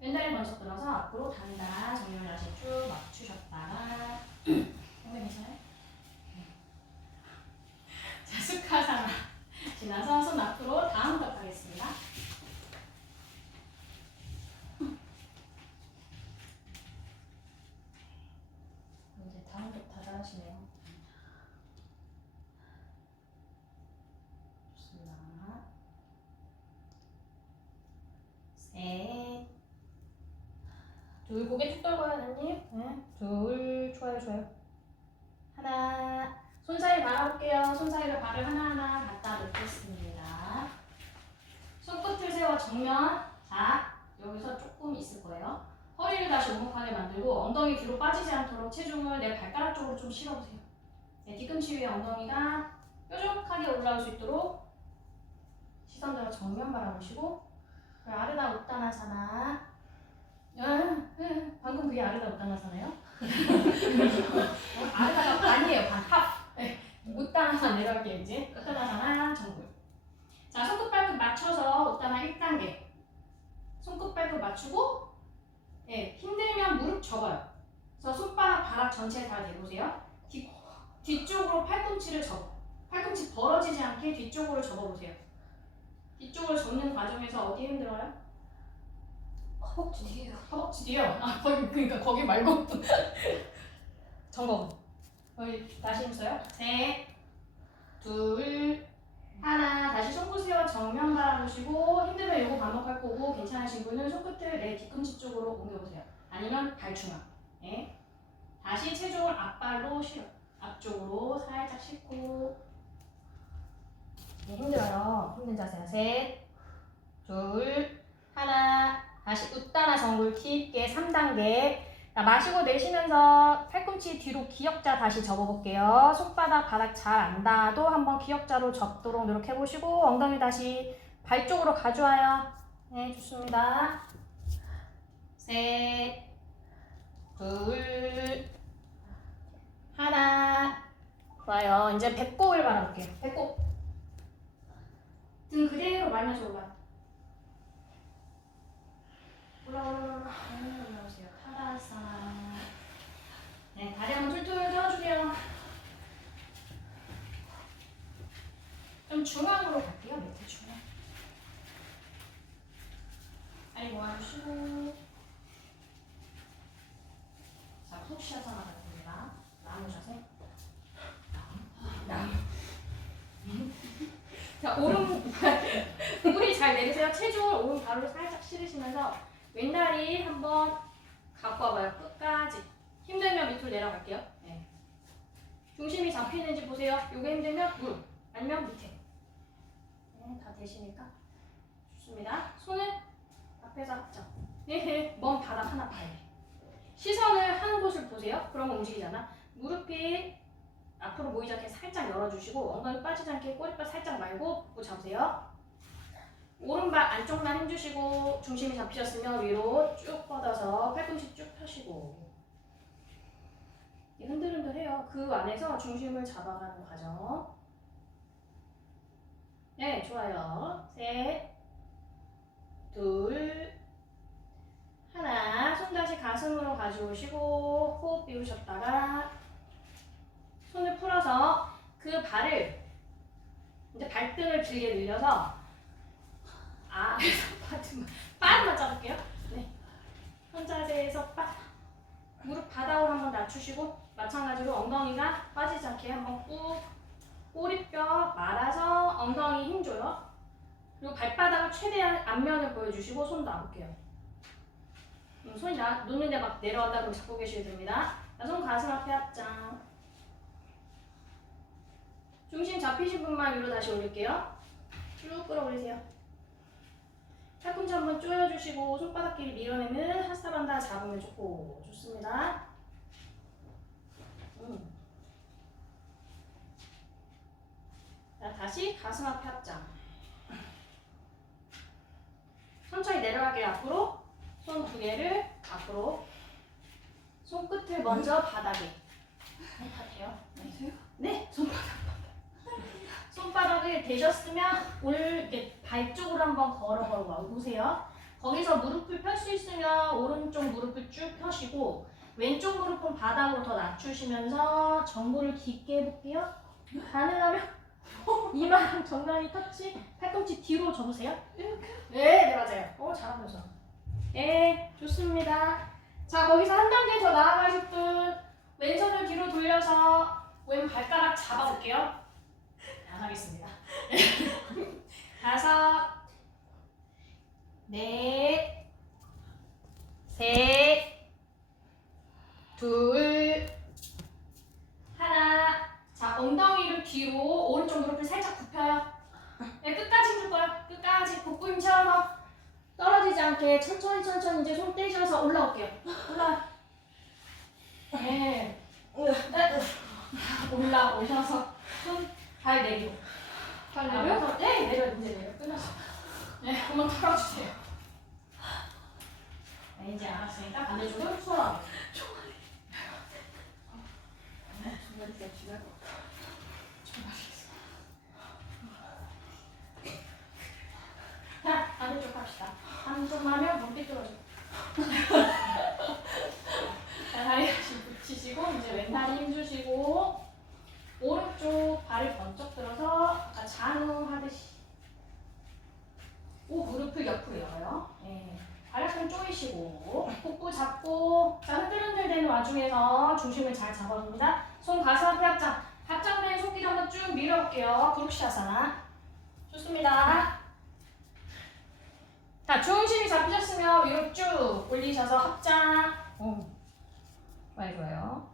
왼다리 먼저 끊어서 앞으로 단다. 정면을 다시 쭉 맞추셨다가 괜찮아요? 자, 수카사나 지나서 손 앞으로 다음 것 하겠습니다. 이제 다음 것 다 잘하시네요. 좋습니다. 셋, 둘, 고개 쭉 떨고요, 하나님. 네. 둘, 좋아요. 하나, 손 사이 바라볼게요. 손 사이로 발을 하나하나 갖다 놓겠습니다. 손끝을 세워 정면. 자, 여기서 조금 있을 거예요. 허리를 다시 오목하게 만들고 엉덩이 뒤로 빠지지 않도록 체중을 내 발가락 쪽으로 좀 실어보세요. 네, 뒤꿈치 위에 엉덩이가 뾰족하게 올라올 수 있도록 시선 들어 정면 바라보시고 아르다 우따나사나 방금 그게 아르다 우따나사나요? 아르다가 반이에요. 반, 합. 네, 우따나사 내려갈게요. 이제 우따나사나 정글. 자, 손끝 발끝 맞춰서 우따나 1단계 손끝 발끝 맞추고 네, 힘들면 무릎 접어요. 그래서 손바닥 바닥 전체 다 내보세요. 뒤쪽으로 팔꿈치를 접어. 팔꿈치 벌어지지 않게 뒤쪽으로 접어보세요. 뒤쪽으로 접는 과정에서 어디 힘들어요? 허벅지 뒤에요. 허벅지 뒤요? 아, 그러니까 거기 말고 점검. 거기 다시 힘써요. 셋, 둘, 하나. 다시 손끝 세워 정면 바라보시고 힘들면 이거 반복할 거고 괜찮으신 분은 손끝을 내 뒤꿈치 쪽으로 옮겨보세요. 아니면 발중앙. 네. 다시 체중을 앞발로 실어. 앞쪽으로 살짝 싣고 네, 힘들어요. 힘든 자세요. 셋, 둘, 하나. 다시 웃다나 정글 깊게 3단계. 자, 마시고 내쉬면서 팔꿈치 뒤로 기역자 다시 접어볼게요. 손바닥 바닥 잘 안 닿아도 한번 기역자로 접도록 노력해보시고 엉덩이 다시 발 쪽으로 가져와요. 네, 좋습니다. 셋, 둘, 하나. 좋아요. 이제 배꼽을 바라볼게요. 배꼽. 등 그대로 말면서 올라요. 올라오세요. 타다사. 네, 다리 한번 툴툴 들어주세요. 좀 중앙으로 갈게요. 밑에 중앙. 다리 모아주시고. 자, 푹 쉬어서 나갑니다. 나무 자세. 나무. 자, 무리 잘 내리세요. 체중을 오른발로 살짝 실으시면서 왼다리 한번 갖고 와봐요. 끝까지. 힘들면 밑으로 내려갈게요. 네. 중심이 잡히는지 보세요. 요게 힘들면 무릎, 아니면 밑에. 네, 다 되시니까 좋습니다. 손을 앞에서 합쳐. 네, 먼 바닥 하나 봐야 돼. 시선을 한 곳을 보세요. 그러면 움직이잖아. 무릎이 앞으로 모이지 않게 살짝 열어주시고 엉덩이 빠지지 않게 꼬리뼈 살짝 말고 목 잡으세요. 오른발 안쪽만 힘주시고 중심이 잡히셨으면 위로 쭉 뻗어서 팔꿈치 쭉 펴시고 흔들흔들해요. 그 안에서 중심을 잡아가는 과정. 네, 좋아요. 셋, 둘, 하나. 손 다시 가슴으로 가져오시고 호흡 비우셨다가 손을 풀어서 그 발을 이제 발등을 길게 늘려서 빠드만 잡을게요. 네. 현 자세에서 무릎 바닥으로 한번 낮추시고 마찬가지로 엉덩이가 빠지지 않게 한번 꾹 꼬리뼈 말아서 엉덩이 힘줘요. 그리고 발바닥을 최대한 앞면을 보여주시고 손 놔볼게요. 손이 놓는데 막 내려간다 그러면 잡고 계셔야 됩니다. 손 가슴 앞에 합장. 중심 잡히신 분만 위로 다시 올릴게요. 쭉 끌어올리세요. 팔꿈치 한번 조여주시고 손바닥 길이 밀어내는 하스타반다 잡으면 좋고 좋습니다. 자, 다시 가슴 앞에 합장. 천천히 내려갈게요. 앞으로 손 두 개를 앞으로 손끝을 먼저 바닥에. 네, 다 돼요. 네, 손바닥을 대셨으면 이렇게 발 쪽으로 한번 걸어 보세요. 거기서 무릎을 펼 수 있으면 오른쪽 무릎을 쭉 펴시고 왼쪽 무릎은 바닥으로 더 낮추시면서 정보를 깊게 해볼게요. 가능하면 이마랑 정강이 터치, 팔꿈치 뒤로 접으세요. 네, 맞아요. 잘하면서. 네, 좋습니다. 자, 거기서 한 단계 더 나아가실 분 왼손을 뒤로 돌려서 왼 발가락 잡아볼게요. 하겠습니다. 5, 넷, 셋, 둘, 하나. 자, 엉덩이를 뒤로 오른쪽 무릎을 살짝 굽혀요. 네, 끝까지 힘줄 거예요. 끝까지 복부 힘 채워서 떨어지지 않게 천천히 이제 손 떼셔서 올라올게요. 네. 올라오셔서 손 발 내리고. 발 내려서 네, 내려. 끝났어. 네, 한번 털어주세요. 네, 이제 알았으니까 반대쪽은 수월하게. 자, 반대쪽 합시다. 한쪽만 하면 못 삐뚤어져. 자, 다리 다시 붙이시고 이제 왼다리 힘주시고 오른쪽 발을 번쩍 들어서 잔우 하듯이 무릎을 옆으로 열어요. 네. 발락근 조이시고 복부 잡고 자, 흔들흔들 되는 와중에서 중심을 잘 잡아줍니다. 손 가슴 앞에 합장. 합장된 손길 한번 쭉 밀어볼게요. 구룩시아사나. 좋습니다. 자, 중심이 잡히셨으면 위로 쭉 올리셔서 합장. 좋아요.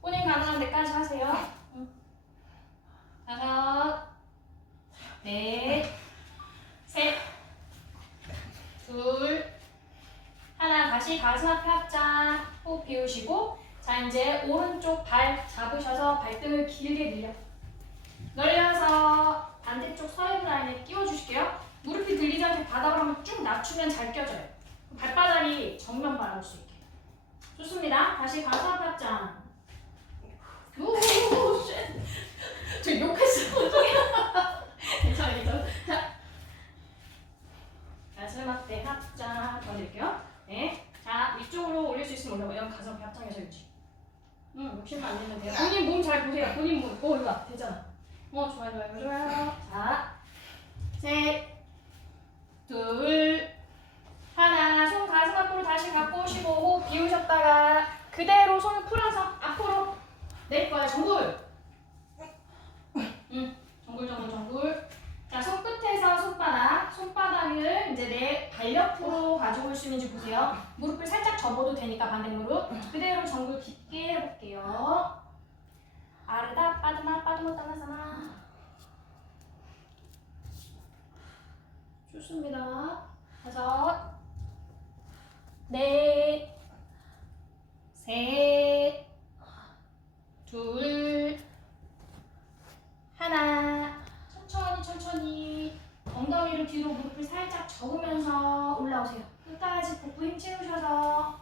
본인 가능한 데까지 하세요. 5, 넷, 셋, 둘, 하나. 다시 가슴 앞에 합장. 호흡 비우시고. 자, 이제 오른쪽 발 잡으셔서 발등을 길게 늘려서 반대쪽 서해부 라인에 끼워주실게요. 무릎이 들리지 않게 바닥을 한번 쭉 낮추면 잘 껴져요. 발바닥이 정면 바라볼 수 있게. 좋습니다. 다시 가슴 앞에 합장. 오오오 쉣. 저 욕했어. 괜찮아 괜찮아. 자, 가슴 앞에 합장 더 드릴게요. 네. 자, 위쪽으로 올릴 수 있으면 올려봐요. 가슴 앞에 합장해서 유지. 욕심만 안 내면 돼요. 본인 몸 잘 보세요. 본인 몸. 이거 봐. 되잖아. 좋아요 좋아요 좋아요. 자, 셋, 둘, 하나. 손 가슴 앞으로 다시 갖고 오시고 호흡 비우셨다가 그대로 손을 풀어서 앞으로 내릴 거예요. 정굴. 정굴. 자, 손끝에서 손바닥을 이제 내 발 옆으로 가져올 수 있는지 보세요. 무릎을 살짝 접어도 되니까 반대 무릎. 그대로 정굴 깊게 해볼게요. 아르다 빠드마 따나사나. 좋습니다. 5, 넷, 셋, 둘, 하나. 천천히 엉덩이를 뒤로 무릎을 살짝 접으면서 올라오세요. 끝까지 복부 힘 채우셔서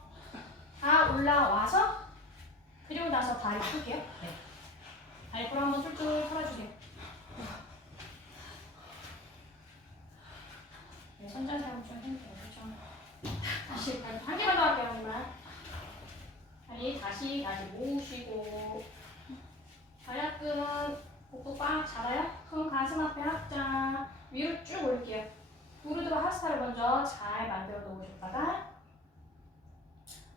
다 올라와서 그리고 나서 다리 풀게요. 네. 다리 풀 한번 툴툴 풀어주세요. 네, 선전 사용 좀 힘들어요. 그렇죠? 다시 한 개만 더 할게요. 정말. 다리 다시 모으시고 발약근 복부 꽉 잡아요. 손 가슴 앞에 합장. 위로 쭉 올릴게요. 무르드바 하스타를 먼저 잘 만들어 놓으셨다가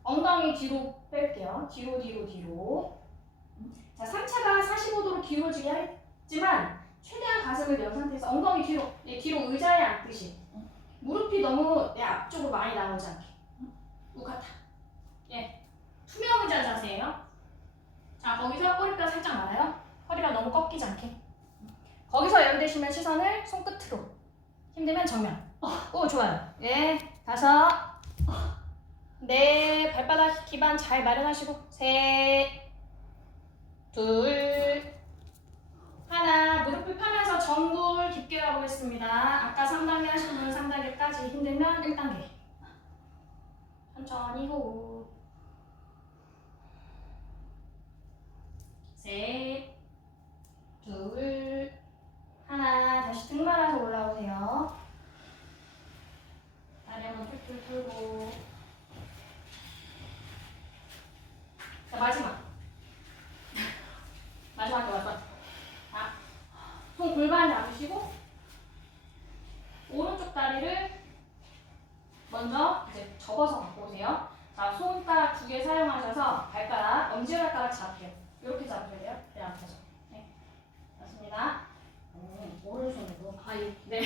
엉덩이 뒤로 뺄게요. 뒤로. 자, 상체가 45도로 기울어지게 했지만 최대한 가슴을 내 상태에서 엉덩이 뒤로 의자에 앉듯이 무릎이 너무 내 앞쪽으로 많이 나오지 않게 우카타. 예, 투명 의자 자세예요. 자, 거기서 꼬리뼈 살짝 말아요. 허리가 너무 꺾이지 않게. 거기서 연대시면 시선을 손끝으로. 힘들면 정면. 오, 좋아요. 예, 5, 네, 발바닥 기반 잘 마련하시고 셋, 둘, 하나. 무릎을 펴면서 정굴 깊게 가보겠습니다. 아까 3단계 하신 분은 3단계까지. 힘들면 1단계. 천천히 호흡. 셋, 둘, 하나. 다시 등 말아서 올라오세요. 다리 한번 툴툴 풀고. 자, 마지막. 자, 손 골반 잡으시고 오른쪽 다리를 먼저 이제 접어서 갖고 오세요. 자, 손가락 2개 사용하셔서 발가락, 엄지발가락 잡게요. 이렇게 잡으셔야 돼요. 배 앞에서. 네, 맞습니다. 오른손으로. 네.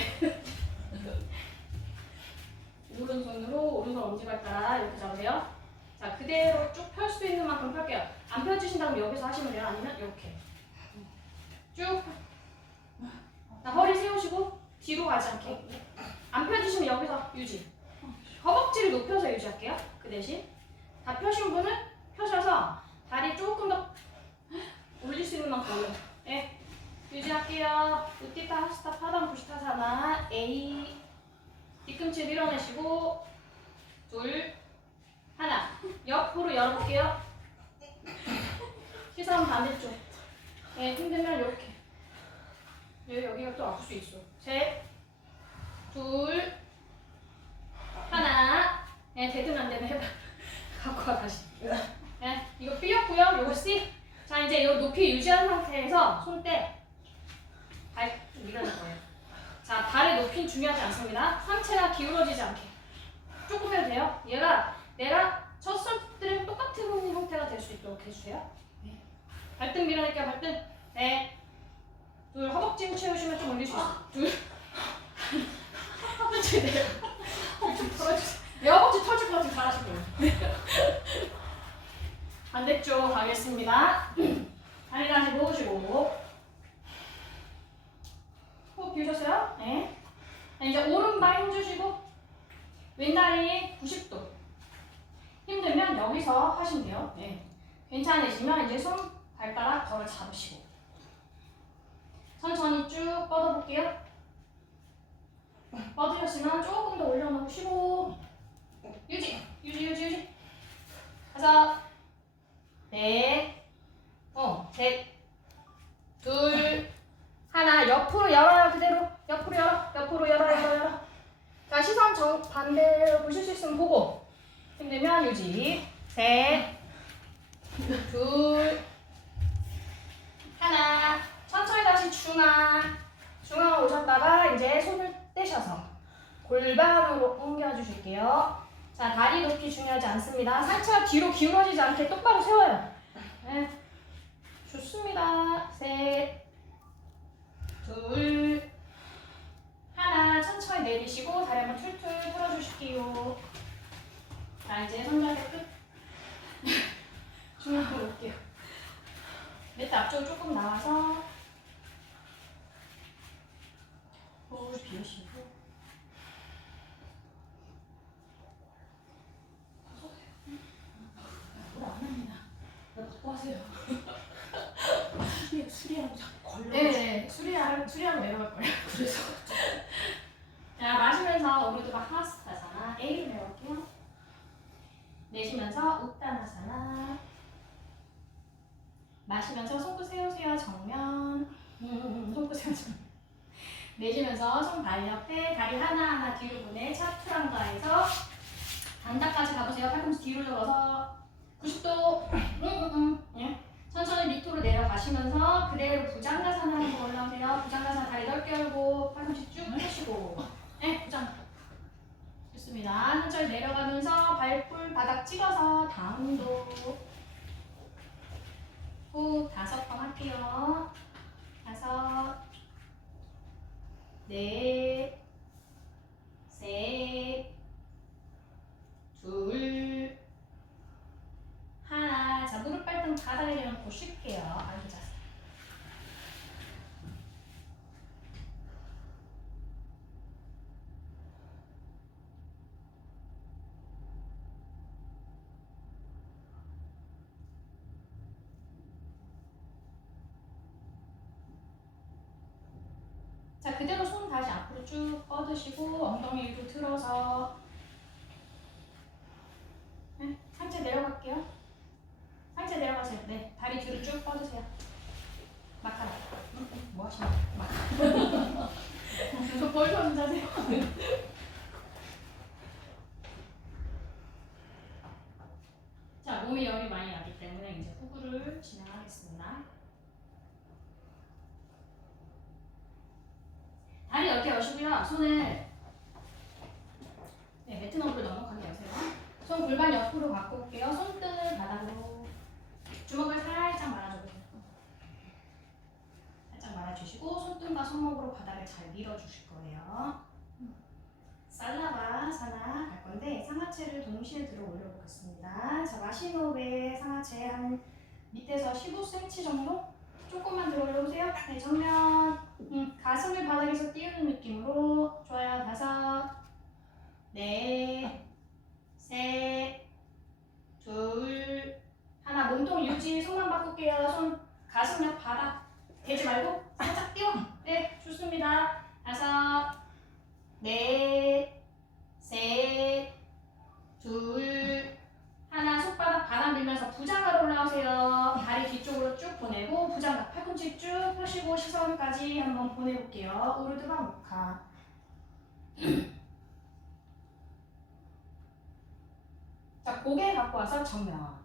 오른손 엄지발가락 이렇게 잡으세요. 자, 그대로 쭉 펼 수 있는 만큼 펼게요. 안 펴주신다면 여기서 하시면 돼요. 아니면 이렇게 쭉. 자, 허리 세우시고 뒤로 가지 않게. 안 펴주시면 여기서 유지. 허벅지를 높여서 유지할게요. 그 대신 다 펴신 분은 펴셔서 다리 조금 더 올릴 수 있는 만큼 올려요. 네, 유지할게요. 우티타 하스타 파단 부시타사나. A. 뒤꿈치 밀어내시고 둘, 하나. 옆으로 열어볼게요. 시선 반대쪽. 네, 힘들면 이렇게. 여기가 또 아플 수 있어. 셋, 둘, 하나. 네, 대든 안 되면 해봐. 갖고 와 다시. 네, 이거 삐었고요. 요거 C. 자, 이제 이 높이 유지한 상태에서 손대 발 밀어낼 거예요. 자, 발의 높이는 중요하지 않습니다. 상체가 기울어지지 않게 조금 해도 돼요. 얘가 내가 쳤을 때랑 똑같은 형태가 될 수 있도록 해주세요. 네. 발등 밀어낼게요. 발등. 네. 둘. 허벅지 힘 채우시면 좀 올릴 수 있어요. 둘. 허벅지 내려. 좀 털어주세요. 내 허벅지 털줄 것 같으면 잘하실 거예요. 반대쪽 가겠습니다. 다리 다시 모으시고 호흡 비우셨어요? 네. 이제 오른발 힘주시고 왼다리 90도. 힘들면 여기서 하시면 돼요. 네. 괜찮으시면 이제 손 발가락 걸어 잡으시고 천천히 쭉 뻗어볼게요. 뻗으셨으면 조금 더 올려놓으시고 유지. 5, 4, 셋, 둘, 하나. 옆으로 열어요. 그대로 옆으로 열어. 자, 시선 반대로 보실 수 있으면 보고 힘들면 유지. 셋, 둘, 하나. 천천히 다시 중앙 오셨다가 이제 손을 떼셔서 골반으로 옮겨주실게요. 자, 다리 높이 중요하지 않습니다. 상체가 뒤로 기울어지지 않게 똑바로 세워요. 네. 좋습니다. 셋, 둘, 하나. 천천히 내리시고 다리 한번 툴툴 풀어주실게요. 자, 이제 손잡이 끝. 중앙으로 올게요. 매트 앞쪽으로 조금 나와서 호흡 비우시고 뭐라 안 합니다. 왜 바꿔 하세요? 수리하고 자꾸 걸려. 네, 수리하고 내려갈 거예요. 그래서. 자, 마시면서 오늘도 하스타사나 A를 배울게요. 내쉬면서 우타나사나. 마시면서 손끝 세우세요. 정면. 손끝 세우세요. 정면. 내쉬면서 손 발 옆에 다리 하나하나 뒤로 보내 차투랑가에서 단다까지 가보세요. 팔꿈치 뒤로 접어서 90도. 예. 천천히 밑으로 내려가시면서 그대로 부장가산 한번 올라오세요. 부장가산 다리 넓게 열고 팔꿈치 쭉 펴시고. 네, 부장. 좋습니다. 천천히 내려가면서 발풀 바닥 찍어서 다운도. 후 5번 할게요. 5, 넷, 셋, 둘, 하나. 자, 무릎 발등 바닥에 대놓고 쉴게요. 앉아서. 자, 그대로 손 다시 앞으로 쭉 뻗으시고 엉덩이 위로 들어서 네, 상체 내려갈게요. 상체 내려가세요. 네, 다리 뒤로 쭉 뻗으세요. 마카라. 뭐 하시는 거예요? 마카라. 저 벌써 앉으세요. 자, 몸에 열이 많이 나기 때문에 이제 호구를 진행하겠습니다. 다리 넓게 여시고요. 손을 네, 매트 너머로 넉넉하게 여세요. 손 골반 옆으로 갖고 올게요. 손등을 바닥으로. 주먹을 살짝 말아줘보세요. 살짝 말아주시고 손등과 손목으로 바닥을 잘 밀어주실 거예요. 살라바사나 갈 건데 상하체를 동시에 들어 올려보겠습니다. 자, 마신 호흡에 상하체 한 밑에서 15cm 정도? 조금만 들어 올려보세요. 네, 정면. 가슴을 바닥에서 띄우는 느낌으로. 좋아요. 5, 넷, 셋, 둘, 하나. 몸통 유지. 손만 바꿀게요. 손 가슴 옆 바닥 대지 말고 살짝 띄워. 네, 좋습니다. 5, 넷, 셋, 둘, 하나. 손바닥 바닥 밀면서 부장가로 올라오세요. 다리 뒤쪽으로 쭉 보내고 부장가 팔꿈치 쭉 펴시고 시선까지 한번 보내볼게요. 우르드바 무카. 자, 고개 갖고 와서 정면.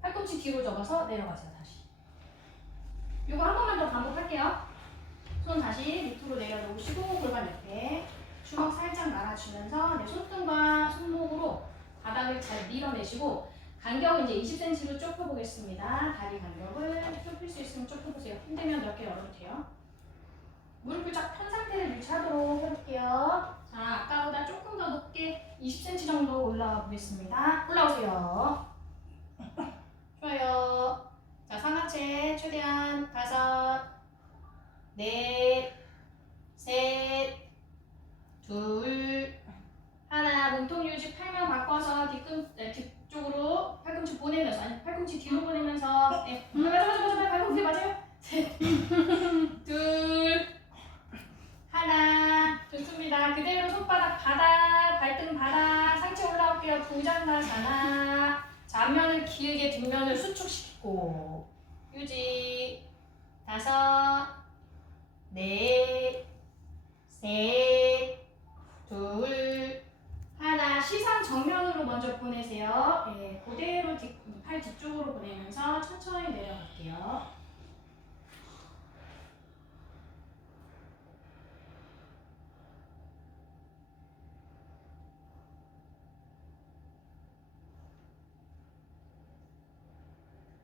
팔꿈치 뒤로 접어서 내려가세요. 다시. 이거 한 번만 더 반복할게요. 손 다시 밑으로 내려놓으시고 골반 옆에 주먹 살짝 말아주면서 네, 손등과 손목으로 바닥을 잘 밀어내시고 간격은 이제 20cm로 좁혀보겠습니다. 다리 간격을 좁힐 수 있으면 좁혀보세요. 힘들면 넓게 열어도 돼요. 무릎을 쫙 편 상태를 유지하도록 해볼게요. 자, 아까보다 조금 더 높게 20cm 정도 올라와 보겠습니다. 올라오세요. 좋아요. 자, 상하체 최대한 5, 넷, 셋, 둘, 하나. 몸통 유지. 팔만 바꿔서 뒤쪽으로 팔꿈치 보내면서, 아니 팔꿈치 뒤로 보내면서. 네. 맞아. 팔꿈치 맞아요. 셋, 둘, 하나. 좋습니다. 그대로 손바닥 바닥, 발등 바닥, 상체 올라올게요. 부장가사나. 자, 앞면을 길게, 뒷면을 수축시키고 유지. 다섯, 넷, 셋, 둘, 하나. 시선 정면으로 먼저 보내세요. 예, 그대로 팔 뒤쪽으로 보내면서 천천히 내려갈게요.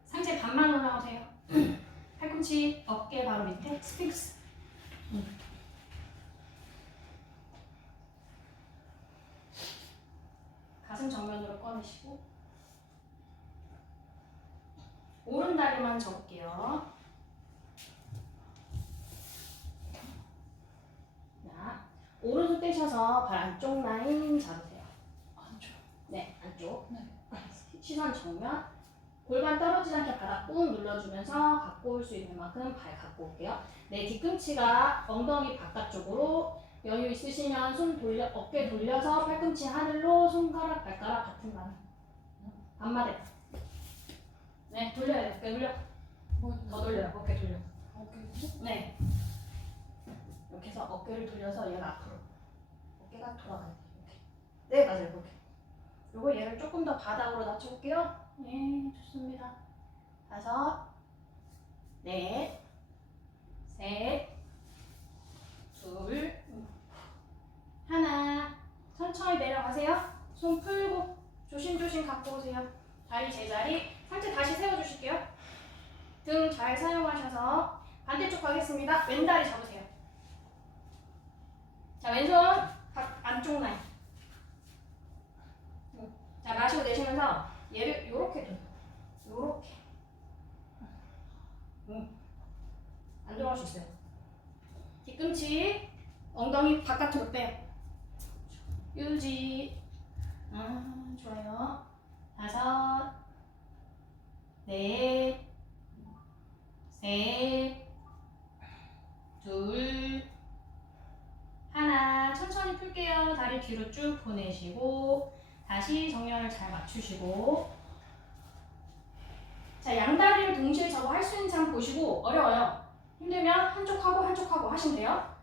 상체 반만 올라오세요. 팔꿈치 어깨 바로 밑에 스핑크스. 가슴 정면으로 꺼내시고 오른 다리만 접을게요. 자, 오른손 떼셔서 발 안쪽 라인 잡으세요. 안쪽. 네, 안쪽. 네. 시선 정면. 골반 떨어지지 않게 바닥 꾹 눌러주면서 갖고 올 수 있는 만큼 발 갖고 올게요. 네, 뒤꿈치가 엉덩이 바깥쪽으로. 여유 있으시면 손 돌려, 어깨 돌려서 팔꿈치 하늘로, 손가락, 발가락 같은 반. 반마대. 네, 돌려야 돼. 돌려. 더 돌려요. 어깨 돌려. 네. 이렇게 해서 어깨를 돌려서 얘가 앞으로. 어깨가 돌아가야 돼. 이렇게. 네, 맞아요. 이렇게. 요거 얘를 조금 더 바닥으로 낮춰볼게요. 네, 좋습니다. 다섯, 넷, 셋, 둘, 하나. 천천히 내려가세요. 손 풀고 조심조심 갖고 오세요. 다리 제자리. 상체 다시 세워주실게요. 등 잘 사용하셔서 반대쪽 가겠습니다. 왼다리 잡으세요. 자, 왼손 안쪽 라인. 자, 마시고 내쉬면서 얘를 요렇게 돌려. 요렇게. 안 들어갈 수 있어요. 뒤꿈치 엉덩이 바깥으로 빼요. 유지. 좋아요. 다섯, 넷, 셋, 둘, 하나. 천천히 풀게요. 다리 뒤로 쭉 보내시고 다시 정면을 잘 맞추시고. 자, 양다리를 동시에 접어 할 수 있는지 한번 보시고. 어려워요. 힘들면 한쪽 하고 하시면 돼요.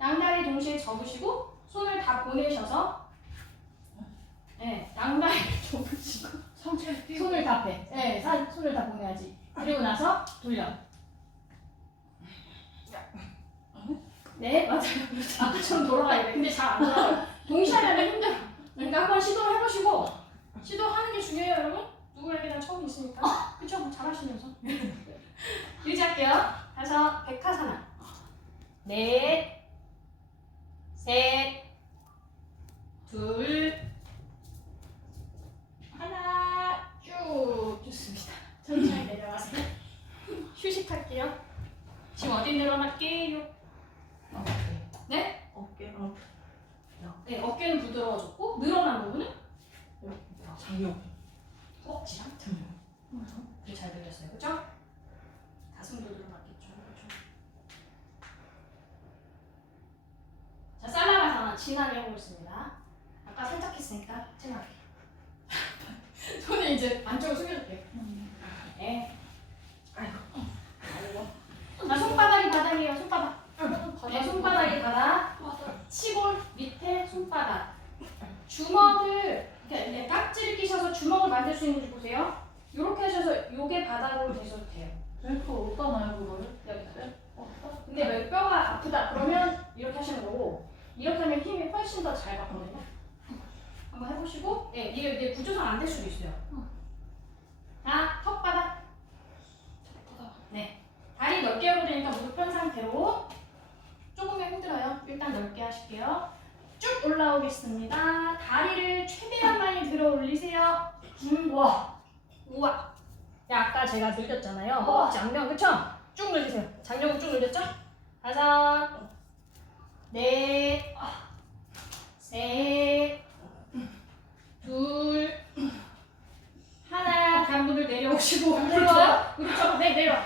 양다리 동시에 접으시고 손을 다 보내셔서, 네, 양다리를 접으시고 손을 다 빼. 네, 손을 다 보내야지. 그리고 나서 돌려. 네, 맞아요. 아까처럼 돌아가야 돼. 근데 잘 안 돌아가요. 동시에 하려면 힘들어. 그러니까 한번 시도를 해보시고. 시도하는 게 중요해요, 여러분. 누구에게나 처음 있으니까. 그쵸? 잘하시면서. 유지할게요. 다섯, 백하사나. 넷, 셋, 둘, 하나. 쭉. 좋습니다. 천천히 내려가세요. 휴식할게요. 지금 어디 늘어날게요? 네? 어깨가 네, 어깨는 부드러워졌고 늘어난 부분은 장력. 허벅지랑 되게 잘 들렸어요, 그죠? 가슴도 늘어났겠죠, 그죠? 자, 살라가사 진하게 해보겠습니다. 아까 살짝 했으니까 진하게. 손을 이제 안쪽으로 숙여줄게요. 네. 아이고. 자, 손바닥이 바닥이에요, 손바닥. 네, 손바닥이 바닥. 치골 밑에 손바닥. 주먹을 이렇게 깍지를 끼셔서 주먹을 만들 수 있는지 보세요. 이렇게 하셔서 요게 바닥으로 대셔도 돼요. 벨크로 어디다 놔요 그거를? 여기다요. 근데 왜 뼈가 아프다 그러면 이렇게 하시는 거고, 이렇게 하면 힘이 훨씬 더 잘 받거든요. 한번 해보시고. 네, 이게 구조상 안 될 수도 있어요. 자, 턱바닥. 네, 다리 넓게 열어도 되니까 무릎 편 상태로. 조금은 힘들어요. 일단 넓게 하실게요. 쭉 올라오겠습니다. 다리를 최대한 많이 들어 올리세요. 우와. 우와. 야, 아까 제가 늘렸잖아요. 허벅지 안경, 그쵸? 쭉 늘리세요. 장력은 쭉 늘렸죠? 다섯, 넷, 셋, 둘, 하나. 다른 분들 내려오시고. 내려와요? 무릎 접어. 네, 내려와.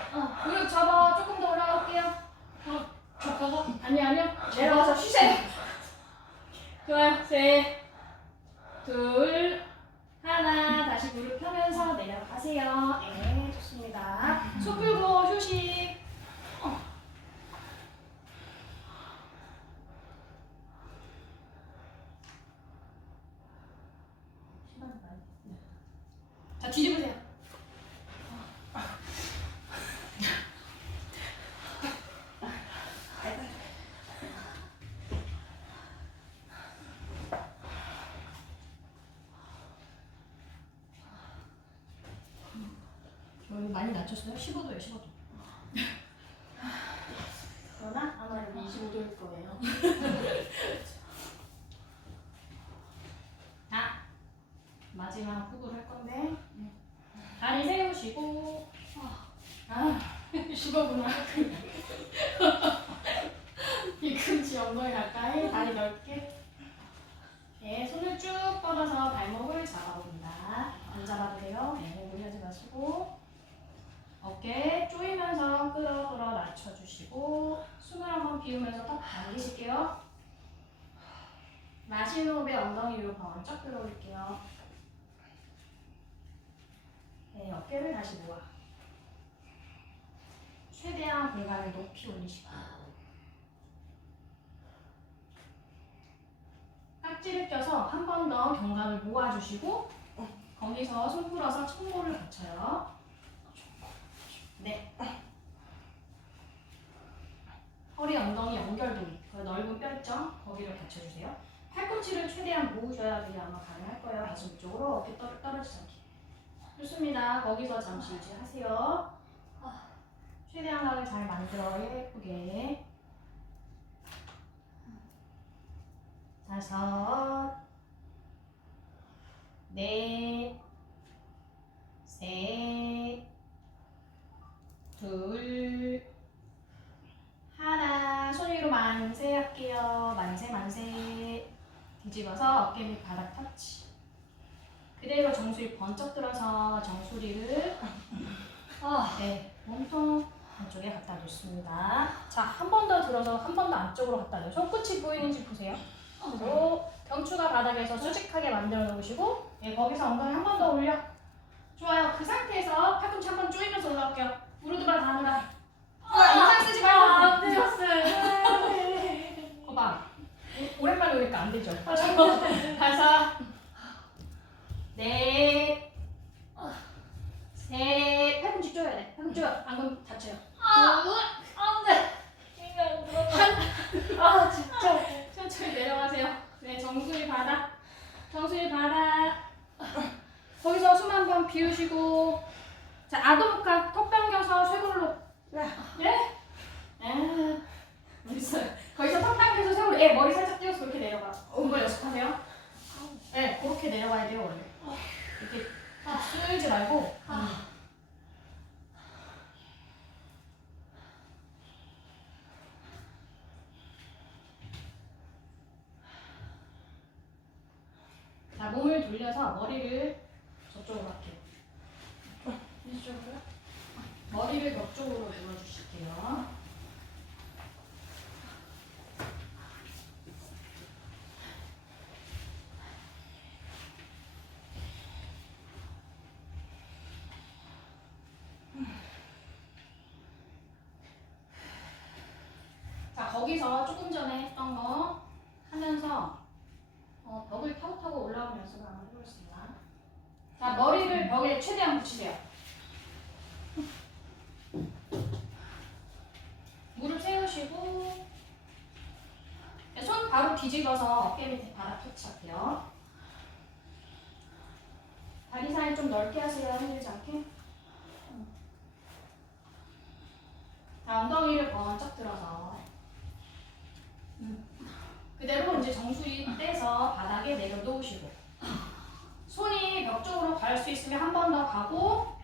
무릎 접어. 조금 더 올라갈게요. 잠깐만. 아니요. 내려와서 쉬세요. 좋아요. 셋, 둘, 하나. 다시 무릎 펴면서 내려가세요. 네, 좋습니다. 손 풀고 휴식. 자, 뒤집으세요. 여기 많이 낮췄어요? 15도예요, 15도. 그러나 아마 여기 25도일 거예요. 자, 마지막 훅을 할 건데 다리 세우시고 15분을 뒤꿈치 엉덩이 가까이 다리 넓게. 네, 손을 쭉 뻗어서 발목을 잡아봅니다. 안 잡아도 돼요. 네, 무리하지 마시고 어깨 조이면서 끌어 낮춰주시고 숨을 한번 비우면서 턱 당기실게요. 마시는 호흡에 엉덩이 위로 번쩍 들어올게요. 네, 어깨를 다시 모아. 최대한 공간을 높이 올리시고 깍지를 껴서 한 번 더 견갑을 모아주시고 거기서 손 풀어서 청골을 거쳐요. 네. 허리 엉덩이 연결부위, 그 넓은 뼈 있죠? 거기를 받쳐주세요. 팔꿈치를 최대한 모으셔야지 아마 가능할 거예요. 가슴 쪽으로 어깨 떨어지지 않게. 좋습니다. 거기서 잠시 유지하세요. 최대한 각을 잘 만들어 예쁘게. 5, 넷, 셋, 둘, 하나. 손 위로 만세 할게요. 만세. 뒤집어서 어깨 밑 바닥 터치. 그대로 정수리 번쩍 들어서 정수리를 네, 몸통 안쪽에 갖다 놓습니다. 자, 한 번 더 들어서 한 번 더 안쪽으로 갖다 놓으세요. 손끝이 보이는지 보세요. 그리고 경추가 바닥에서 수직하게 만들어 놓으시고 거기서 엉덩이 한 번 더 올려. 좋아요. 그 상태에서 팔꿈치 한 번 조이면서 올라올게요. 무릎만 다느라. 인상 쓰지 말고. 안 되셨어요. 거봐. 오랜만에 오니까 안 되죠. 5, 넷, 셋. 팔꿈치 조여야 돼. 팔꿈치 조여. 안 그러면 다쳐요. 안 돼. 진짜. 천천히 내려가세요. 네, 정수리 바닥. 거기서 숨 한 번 비우시고. 자, 아도목카 턱 당겨서 쇄골로. 네? 있어요. 거기서 턱 당겨서 쇄골로. 머리 살짝 띄워서 그렇게 내려가. 그걸 연습하세요. 네, 그렇게 내려가야 돼요, 원래. 이렇게 쓸지 말고. 자, 몸을 돌려서 머리를 저쪽으로 할게요. 이쪽으로요? 머리를 옆쪽으로 눌러주실게요. 자, 거기서 조금 전에 했던 거 하면서 벽을 타고 올라오는 연습을 한번 해보겠습니다. 자, 머리를 벽에 최대한 붙이세요. 무릎 세우시고 손 바로 뒤집어서 어깨 밑에 바닥 터치할게요. 다리 사이 좀 넓게 하세요. 힘들지 않게. 자, 엉덩이를 번쩍 들어서 그대로 이제 정수리 떼서 바닥에 내려놓으시고 손이 벽 쪽으로 갈 수 있으면 한 번 더 가고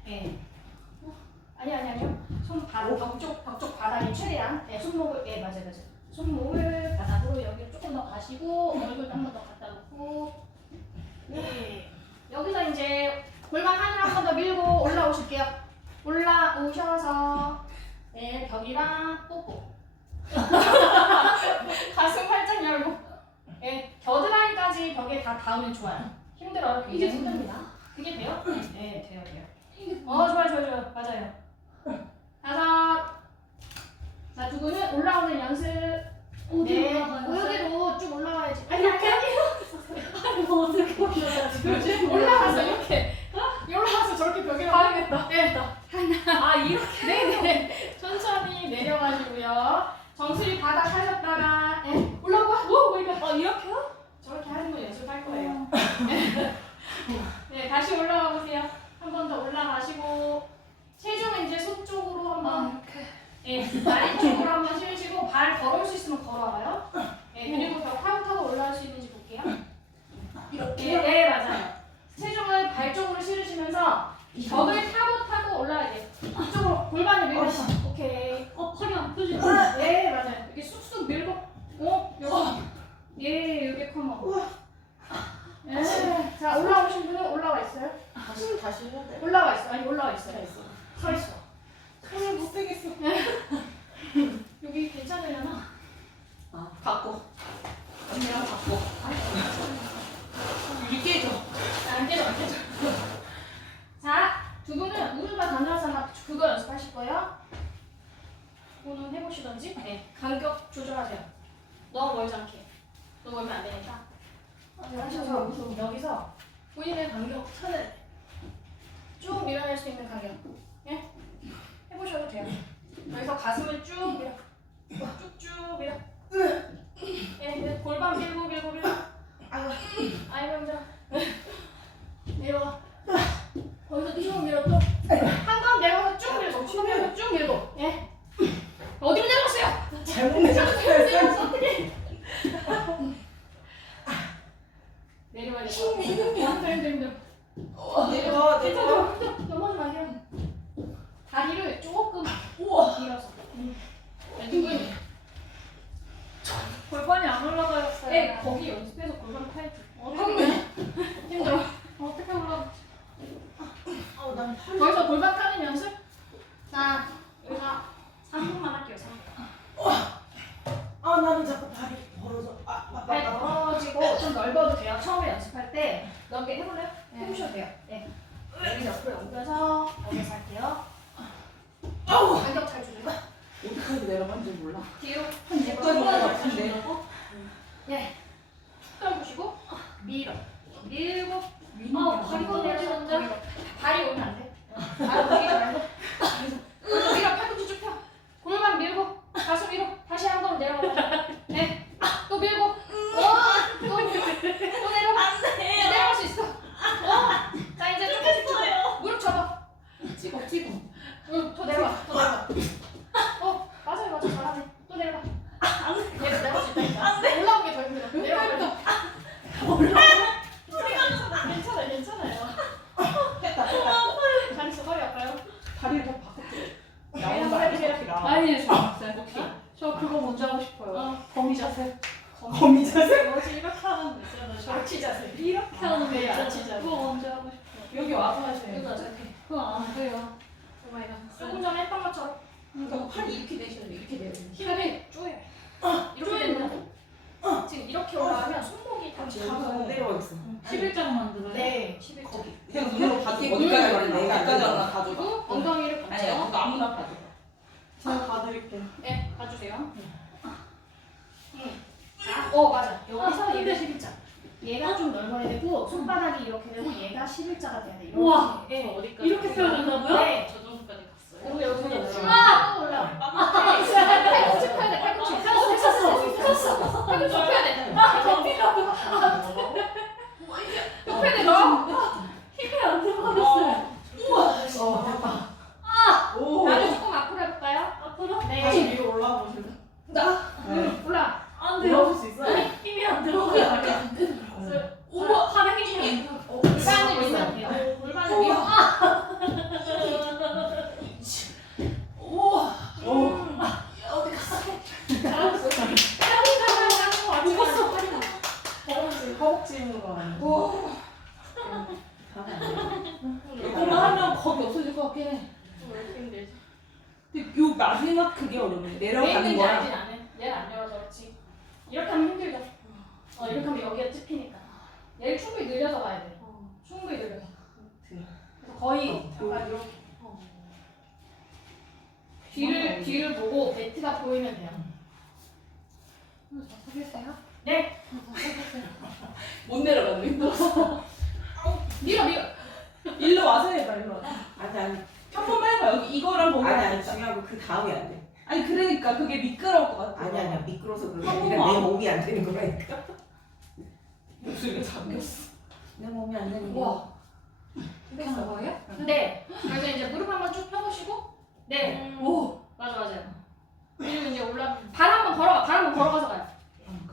아니요. 손 바로 벽 쪽 바닥이 최대한 손목을 맞아요. 손목을 바닥으로 여기로 조금 더 가시고 얼굴도 한 번 더 갖다 놓고 네. 여기서 이제 골반 하늘 한 번 더 밀고 올라오실게요. 올라오셔서 네, 벽이랑 뽀뽀 가슴 활짝 열고 네, 겨드랑이까지 벽에 다 닿으면 좋아요. 힘들어요. 굉장히 힘듭니다. 그게 돼요? 네, 돼요. 좋아요. 맞아요. 5. 자, 두 분은 올라오는 연습. 네, 여기로 쭉 올라와야지. 아니, 이렇게? 어떻게 올라가지? 올라가서 이렇게. 올라가서 저렇게 벽에 가야겠다. 네. 아 이렇게. 네네. 천천히 내려가시고요. 정수리 바닥 하셨다가 네. 올라오고 오 이거 이렇게요? 저렇게 하는 거 연습할 거예요. 네, 다시 올라가 보세요. 한 번 더 올라가시고 체중은 이제 손 쪽으로 한번 네, 다리 쪽으로 한번 실으시고 발 걸을 수 있으면 걸어와요. 네, 그리고 벽 타고 올라올 수 있는지 볼게요. 이렇게? 네, 맞아요. 체중을 발 쪽으로 실으시면서 벽을 타고 올라야 돼요. 이쪽으로 골반을 밀고 오케이. 팔이 아프지? 네, 맞아요. 이렇게 쑥쑥 밀고 여기 예, 여기 컴온. 네. 자, 올라오신 분은 올라와 있어요? 다시 해야 돼. 올라와 있어. 아니, 올라와 있어요. 서 있어. 손을 못 대겠어. 여기 괜찮으려나? 바꿔. 언니랑 바꿔. 이렇게 해줘. 안 깨져. 자, 두 분은 우르바 단라사나 그거 연습하실 거예요. 그거는 해보시던지. 네, 간격 조절하세요. 너무 멀지 않게. 너무 멀면 안 되니까. 하셔서 여기서 본인의 간격 찾아야 돼. 쭉 밀어낼 수 있는 간격. 예? 해보셔도 돼요. 여기서 가슴을 쭉 밀어. 쭉쭉 밀어. 예, 골반 밀고. 아이고 힘들어. 내려와. 거기서 쭉 밀어 또. 한번 내려가서 쭉 밀고. 쭉 밀고. 예. 어디로 내려갔어요? 잘못 내렸어요. 어떻게? 내려와야 돼. 힘들어. 내려. 넘어지면 안 돼요. 다리를 조금 우와. 밀어서. 누구니? 골반이 안 올라가요. 네, 거기 연습해서 골반 타야지. 어떻게? 힘들어. 어떻게 올라가? 난 팔. 거기서 골반 타는 연습? 자, 여기서 3분만 할게요. 3분. 나는 자꾸 발이 벌어져. 발 떨어지고 좀 넓어도 돼요. 처음에 연습할 때 넓게 해볼래요? 해보셔도 돼요. 네. 여기 옆으로 옮겨서 여기서 할게요. 간격 잘 주세요. 어디까지 내려간지 몰라. 뒤로 한 6까지 올것 같은데. 예. 툭 떨구시고 밀어. 밀고 다리가 내리는데? 다리 오면 안 돼. 다리 오기 말고. 밀어. 팔꿈치 쭉 펴. 골반 밀고 가슴 밀어. 다시 한 번 내려가. 네. 또 밀고. 또 내려가. 안 돼. 내려갈 수 있어. 자 이제 조금씩 찍어. 무릎 접어. 찍어. 응. 더 내려가. 맞아요. 잘하네. 또 내려가. 내려갈 수 있다니까. 안 돼. 올라오는 게 더 힘들어. 내려가. 괜찮아요. 했다. 다리 허리 아파요? 다리를 더 바꿔줘. 한번 해보세요. 아니에요, 저 그거 먼저 하고 싶어요. 거미 자세. 거미 자세? 뭐지 이렇게 하는 거 있잖아. 절치 자세. 이렇게 하는 거 네, 있잖아. 절치 자세. 그거 먼저 하고 싶어요. 여기 와서 하셔야 이거 돼. 자세. 그거 안 돼요. 조금 전에 했던 것처럼 그러니까 팔이 이렇게 되시는데 이렇게 돼요. 힘을 쪼여. 이렇게 되면 지금 이렇게 올라가면 손목이 다 여기서 내려와 있어. 11장 만들어요? 네, 11점. 거기. 그냥 눈으로 가지고 어디까지 가나 어디까지 가나 가져가. 그리고 엉덩이를 아니야, 받죠. 그거 아무나 가져가. 제가 봐드릴게요. 네, 봐주세요. 맞아. 여기서 얘가 11자. 얘가 좀 넓어야 되고 손바닥이 이렇게 되고 얘가 11자가 돼야 돼. 이렇게. 우와. 네. 어디까지? 이렇게 표현한다고요? 네. 저 정도까지 갔어요. 그리고 여기서 쭉 아! 올라. 팔꿈치 펴야 돼. 팔꿈치. 했었어. 팔꿈치 펴야 돼. 펴야 돼. 너. 힘이 안 들어가겠어요. 됐다. 오. 나도 조금 앞으로 해볼까요? 앞으로? 다시 네. 위로 올라가 보실래? 올라. 안 돼요. 올라올 수 있어요? 힘이 안 들어가요. 우와. 팔에 힘이 안 들어가. 골반을 밀면 돼요. 골반을 밀어. 안 돼. 와. 다음에 안 돼. 이거만 하면 겁이 없어질 것 같긴 해. 왜 이렇게 힘들지? 근데 요 마지막 그게 어려워. 왜 내려가는 힘든지 거야. 알지 나는. 얘를 안 열어서 그렇지. 이렇게 하면 힘들죠. 이렇게 하면 여기가 찝히니까. 얘를 충분히 늘려서 가야 돼. 충분히 늘려서. 그래서 거의 약간 이렇게. 뒤를 보고 배트가 보이면 돼요. 서계세요? 네. 못 내려가네. 밀어. 일로 와서 해봐. 일로 와서. 아니. 한 번만 해봐. 여기 이거랑 보면 아니 중요한 건 그 다음이 안 돼. 아니 그러니까 그게 미끄러울 것 같아. 아니야 미끄러서 그게 한 아니라 번만. 내 몸이 안 되는 거라니까. 목소리가 잠겼어. 내 몸이 안 되는 우와. 거. 이렇게 하는 거예요? 네. 그래서 이제 무릎 한번 쭉 펴보시고. 네. 오. 맞아요. 그리고 이제 발 한번 걸어가서 가요.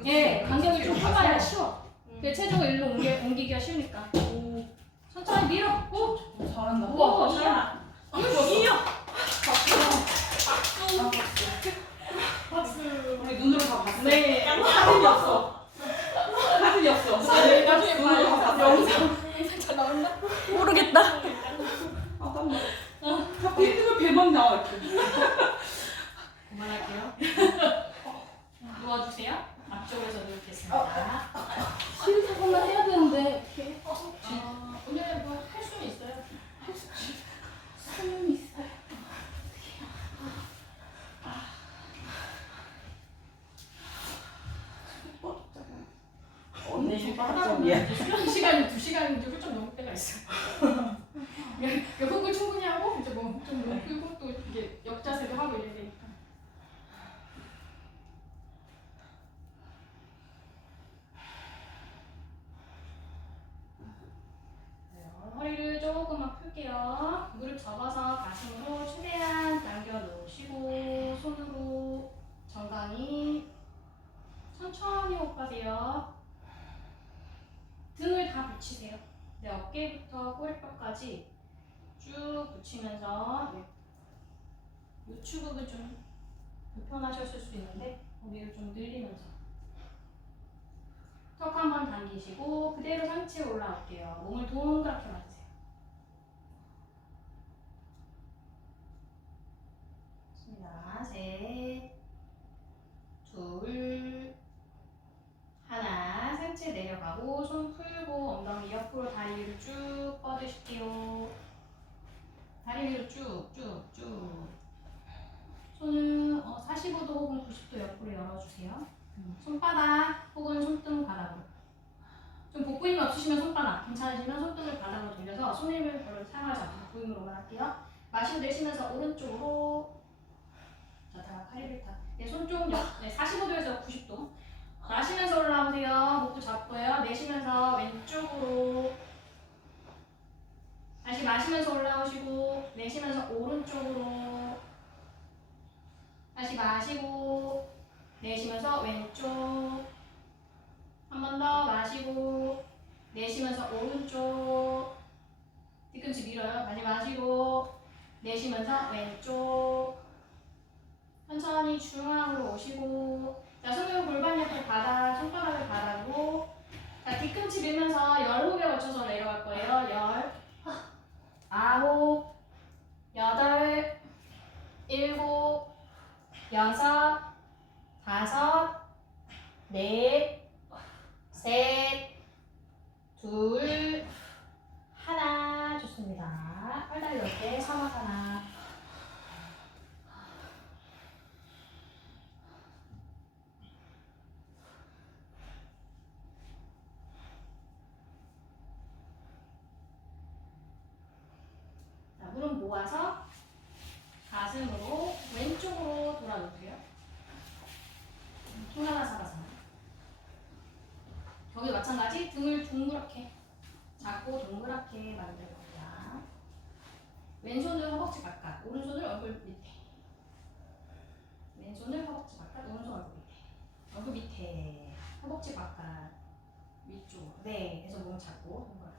예, 간격을 좀 펴봐야 쉬워. 그 체중을 일로 옮기기가 쉬우니까. 천천히 밀어. 오, 잘한다. 우와, 잘한다. 박수. 우리 눈으로 다 봤어. 네. 사진이 없어. 사진이 없어. 나중에 눈으로 다 봤어. 영상. 잘 나온다. 모르겠다. 아 땀나. 자꾸 뜨면 배만 나와 이렇게. 그만할게요. 누워주세요. 앞쪽에서 누우겠습니다. 쉬는 사고만 해야 되는데. 이렇게. 오늘 뭐 할 수는 있어요. 수는 있어요. 언니 휘파람이야. 수련 시간이 2시간인데 훌쩍 넘을 때가 있어. 호흡을 충분히 하고 이제 뭐좀 너무 풀고 또 이게 역자세도 하고 이래야 되니까. 허리를 조금만 풀게요. 무릎 접어서 가슴으로 최대한 남겨놓으시고 손으로 정강이 천천히 호흡하세요. 등을 다 붙이세요. 내 어깨부터 꼬리뼈까지 쭉 붙이면서 요추급은 좀 불편하셨을 수 있는데 거기를 좀 늘리면서 턱 한번 당기시고 그대로 상체 올라올게요. 몸을 동그랗게 맞으세요. 좋습니다. 셋, 둘, 하나. 상체 내려가고 손 풀고 엉덩이 옆으로 다리 위로 쭉 뻗으실게요. 다리 위로 쭉쭉쭉. 손은 45도 혹은 90도 옆으로 열어주세요. 손바닥 혹은 손등 바닥으로. 좀 복부 힘이 없으시면 손바닥, 괜찮으시면 손등을 바닥으로 돌려서 손 힘을 별로 사용하지 않고 복부 힘으로만 할게요. 마시고 내쉬면서 오른쪽으로. 자, 다 팔을 다. 네, 손 좀 45도에서 90도. 마시면서 올라오세요. 목도 잡고요. 내쉬면서 왼쪽으로. 다시 마시면서 올라오시고 내쉬면서 오른쪽으로. 다시 마시고 내쉬면서 왼쪽. 한 번 더 마시고 내쉬면서 오른쪽. 뒤꿈치 밀어요. 다시 마시고 내쉬면서 왼쪽. 천천히 중앙으로 오시고. 자, 손으로 골반 옆에 바닥, 손바닥을 바닥으로. 자, 뒤꿈치 밀면서 10호흡에 걸쳐서 내려갈 거예요. 9, 8, 7, 6, 5, 4, 셋, 둘, 하나. 좋습니다. 팔다리 넓게 사막하나. 자, 무릎 모아서 가슴으로 왼쪽으로 돌아놓으세요. 킹하나사바사나. 여기 마찬가지 등을 둥그렇게 잡고 동그랗게 만들 겁니다. 왼손을 허벅지 바깥, 오른손을 얼굴 밑에. 왼손을 허벅지 바깥, 오른손 얼굴 밑에. 얼굴 밑에, 허벅지 바깥, 위쪽. 네, 그래서 몸 잡고 동그랗게.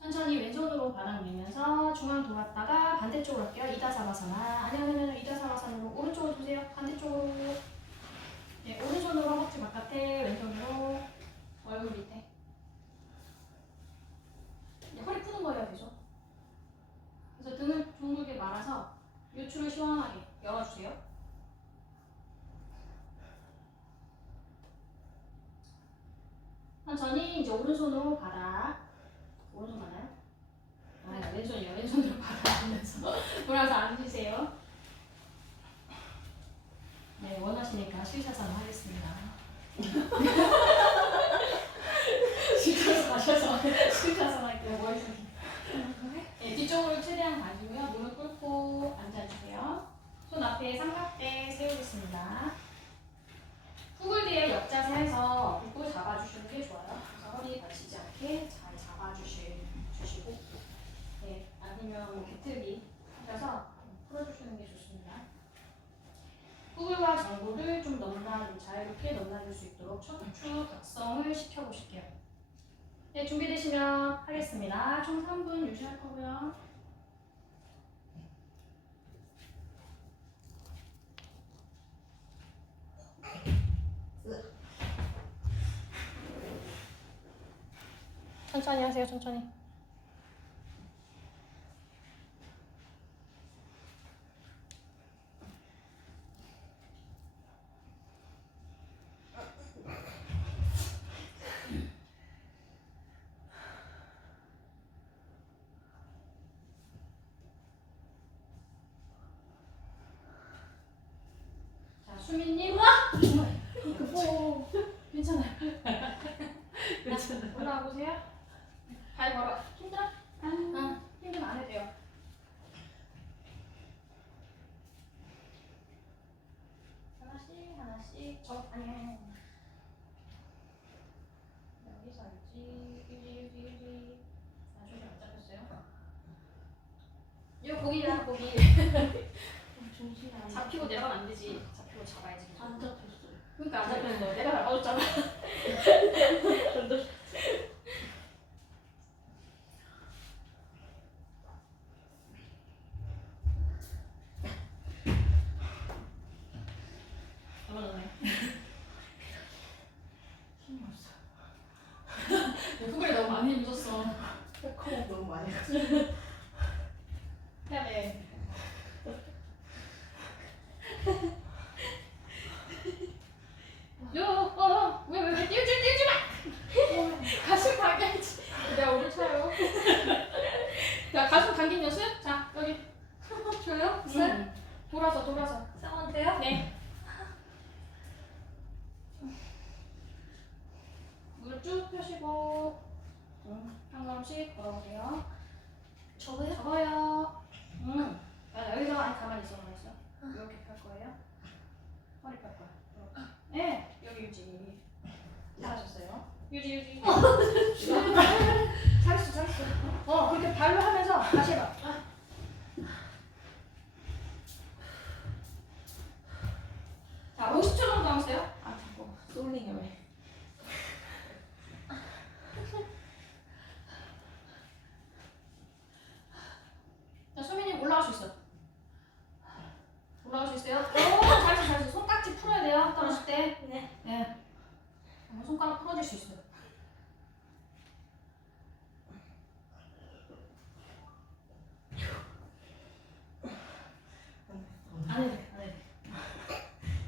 천천히 왼손으로 바닥 밀면서 중앙 돌았다가 반대쪽으로 할게요. 이다사바사나. 아니면 이다사바사나로 오른쪽으로 두세요. 반대쪽으로. 천천히 이제 오른손으로 바닥. 오른손 맞나요? 아, 왼손이요. 왼손으로 바닥 보면서 돌아서 앉으세요. 네, 원하시니까 실사선 하겠습니다. 실사선 하셔서 실사선 할게요. 뭐 있어요? 네, 뒤쪽으로 최대한 가지고요. 무릎 꿇고 앉아주세요. 손 앞에 삼각대 세우겠습니다. 푸글 뒤에 역자세해서 붓고 잡아주시는 게 좋아요. 그래서 허리 다치지 않게 잘 잡아주시고, 네, 아니면 뭐 비틀기 하셔서 풀어주시는 게 좋습니다. 푸글과 전구를 좀 넘나들, 자유롭게 넘나들 수 있도록 척추 각성을 시켜보실게요. 네, 준비되시면 하겠습니다. 총 3분 유지할 거고요. 천천히 하세요, 천천히. 자, 수민님. 오, 괜찮아요. 괜찮아요. 올라와보세요. 발 걸어. 힘들어? 응, 힘들면 안 해도 돼요. 하나씩, 하나씩. 아니. 여기서 유지. 나중에 안 잡혔어요? 이거 고기야, 고기. 정신이 안 잡히고 내려가면 안 되지. 잡히고 잡아야지. 안 잡혔어요. 그러니까 안 잡혔어. 내가 잡아줬잖아. 잡아줬네. 힘이 없어. 후글이 너무 많이 힘줬어. 컵 너무 많이 해야 돼. 왜, 띄우지 마! 가슴 당겨야지. 내가 오늘 차요. 자, 가슴 당긴 연습. 자, 여기. 좋아요? 셋. 돌아서. 싸워도요? 네. 무릎 쭉 펴시고, 한 걸음씩 걸어보세요. 접어요. 여기서 가만히 있어. 이렇게 펼 거예요. 허리 펼 거예요. 네, 여기 유지. 잘하셨어요. 유지. 잘했어. 그렇게 발로 하면서 다시 해봐. 자, 50초 정도 남았어요. 아 자꾸 쏠리냐 왜? 자, 소민님 올라갈 수 있어. 올라갈 수 있어요? 오, 잘했어. 손깍지 풀어야 돼요. 떨어질 때. 네. 손가락 풀어질 수 있어요. 안 해도 돼.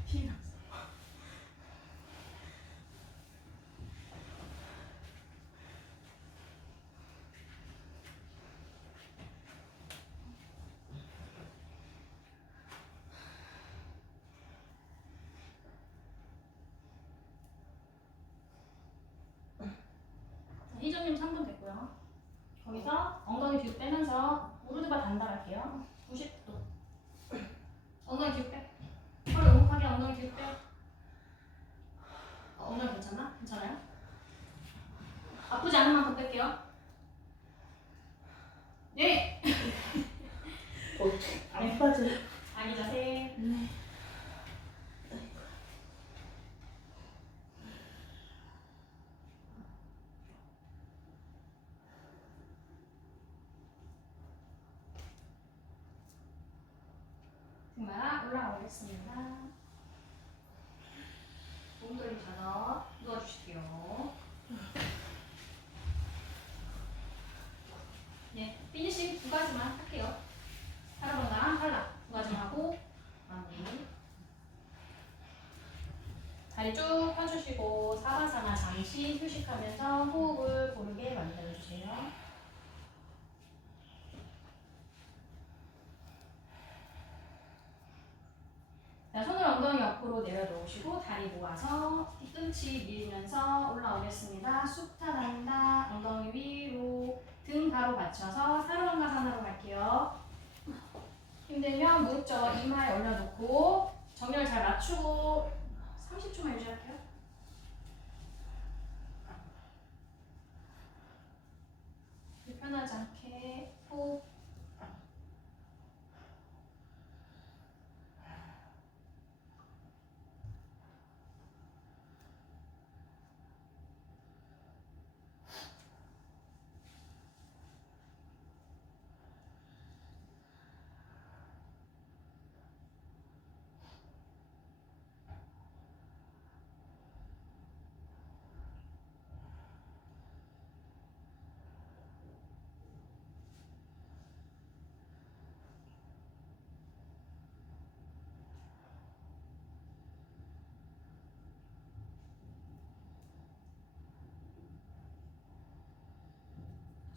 힘이 없어. 희정님 3분 됐고요. 거기서 엉덩이 뒤로 빼면서 무릎을 단단할게요. 90도. 엉덩이 뒤로 빼. 허리 오목하게 엉덩이 뒤로 빼. 엉덩이 괜찮나? 괜찮아요? 아프지 않은 만큼 뺄게요. 네. 안 빠져. 아기 자세. 정말 올라오겠습니다. 몸돌림 가서 누워주실게요. 네, 피니싱 2가지만 할게요. 파라본랑 팔라 2가지만 하고 마무리. 다리 쭉 펴주시고 사바사나 잠시 휴식하면서 호흡을 고르게 만들어주세요. 자, 손을 엉덩이 옆으로 내려놓으시고 다리 모아서 뒤꿈치 밀면서 올라오겠습니다. 쑥타단다. 엉덩이 위로 등 바로 받쳐서 사르반가사나로 갈게요. 힘들면 무릎 저 이마에 올려놓고 정렬 잘 맞추고 30초만 유지할게요. 불편하지 않게 호흡.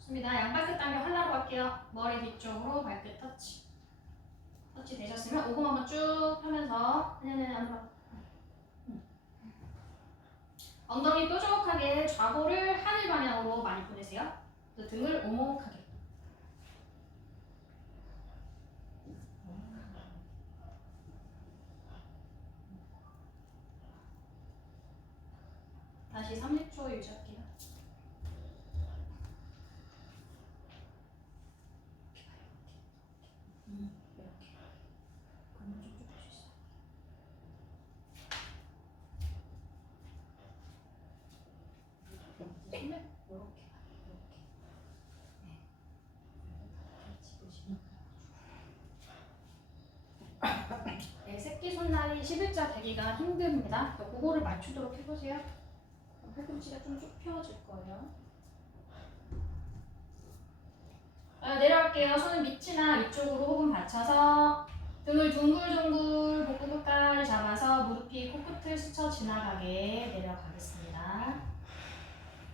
좋습니다. 양발끝 당겨 헐라로 갈게요. 머리 뒤쪽으로 발끝 터치. 터치 되셨으면 오금 한번 쭉 펴면서 안으로. 엉덩이 뾰족하게 좌골을 하늘 방향으로 많이 보내세요. 또 등을 오목하게. 다시 30초 유지할게요. 이렇게. 그러면 쭉쭉 할 수 있어요. 손을 이렇게 네, 새끼 손날이 11자 되기가 힘듭니다. 그거를 맞추도록 해보세요. 팔꿈치가 좀 쭉 펴질 거예요. 내려갈게요. 손은 밑이나 위쪽으로 호흡 받쳐서 등을 둥글둥글 복부 끝까지 잡아서 무릎이 코끝을 스쳐 지나가게 내려가겠습니다.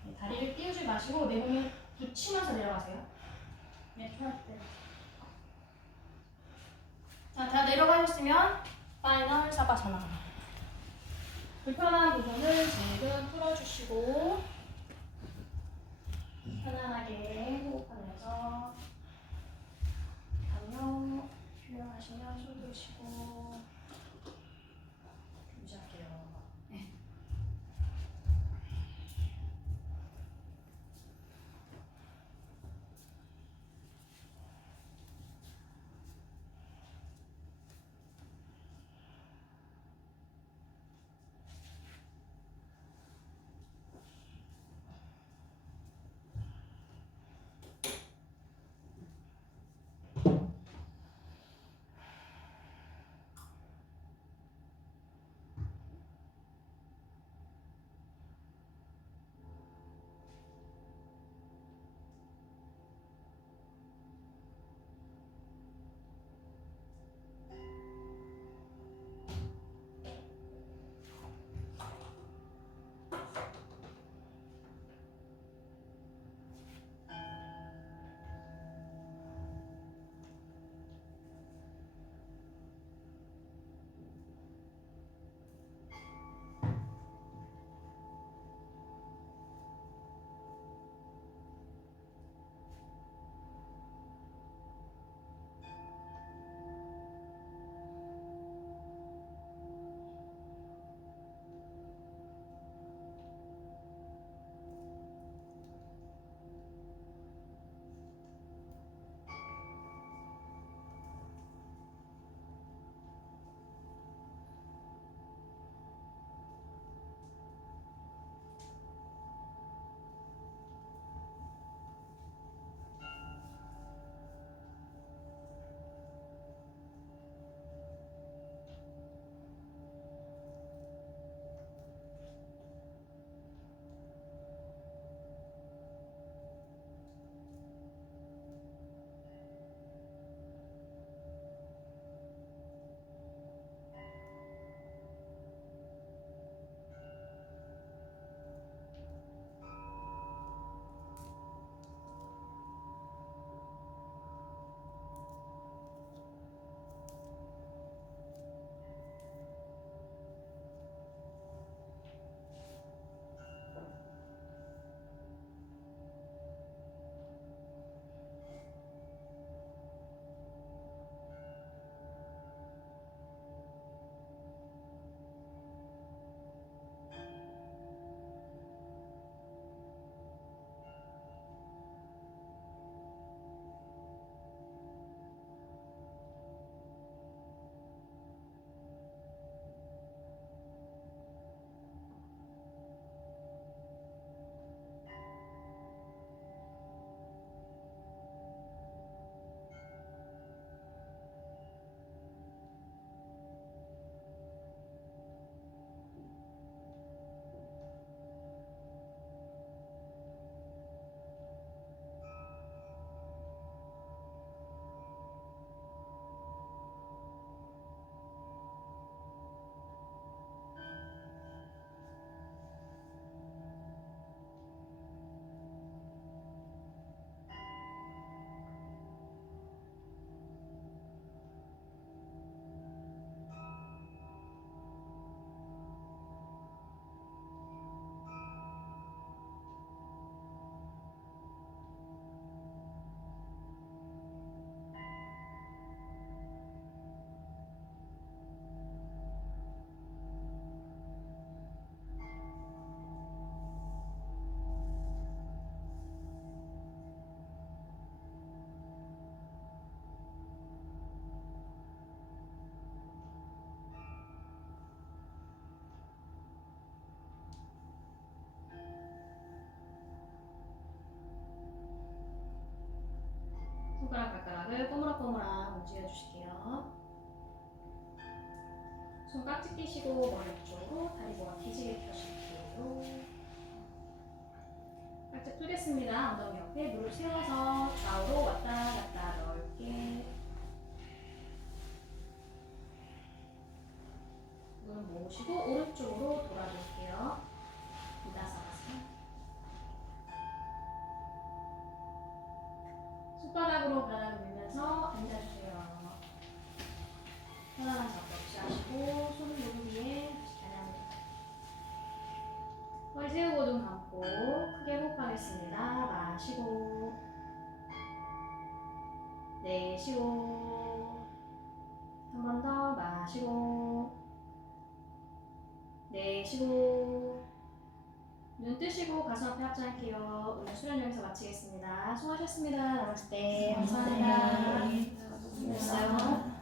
네, 다리를 띄우지 마시고 내 몸에 붙이면서 내려가세요. 네, 펴때. 자, 다 내려가셨으면 파이널 사바사나. 불편한 부분을 지금 풀어주시고 편안하게 호흡하면서 강력 필요하시면 숨 돌리시고 유지할게요. 네. 손가락 발가락을 꼬무락꼬무락 움직여 주실게요. 손 깍지 끼시고 머리 쪽으로 다리 모아 뒤지게 펴실게요. 깍지 풀겠습니다. 엉덩이 옆에 무릎 세워서 좌우로 왔다 갔다 넓게 무릎 모으시고 오른쪽으로 돌아줄게요. 이다사바사. 손바닥으로 바닥을 밀면서 앉아주세요. 편안한 잡고 없이 하시고 손 무릎 위에 다시 다리합니다. 허리 세우고 눈 감고 크게 호흡하겠습니다. 마시고 내쉬고 한 번 더 마시고 내쉬고 눈 뜨시고 가슴 앞에 합장할게요. 오늘 수련 여기서 마치겠습니다. 수고하셨습니다. 나머지 때 감사합니다. 감사합니다. 수고하셨어요.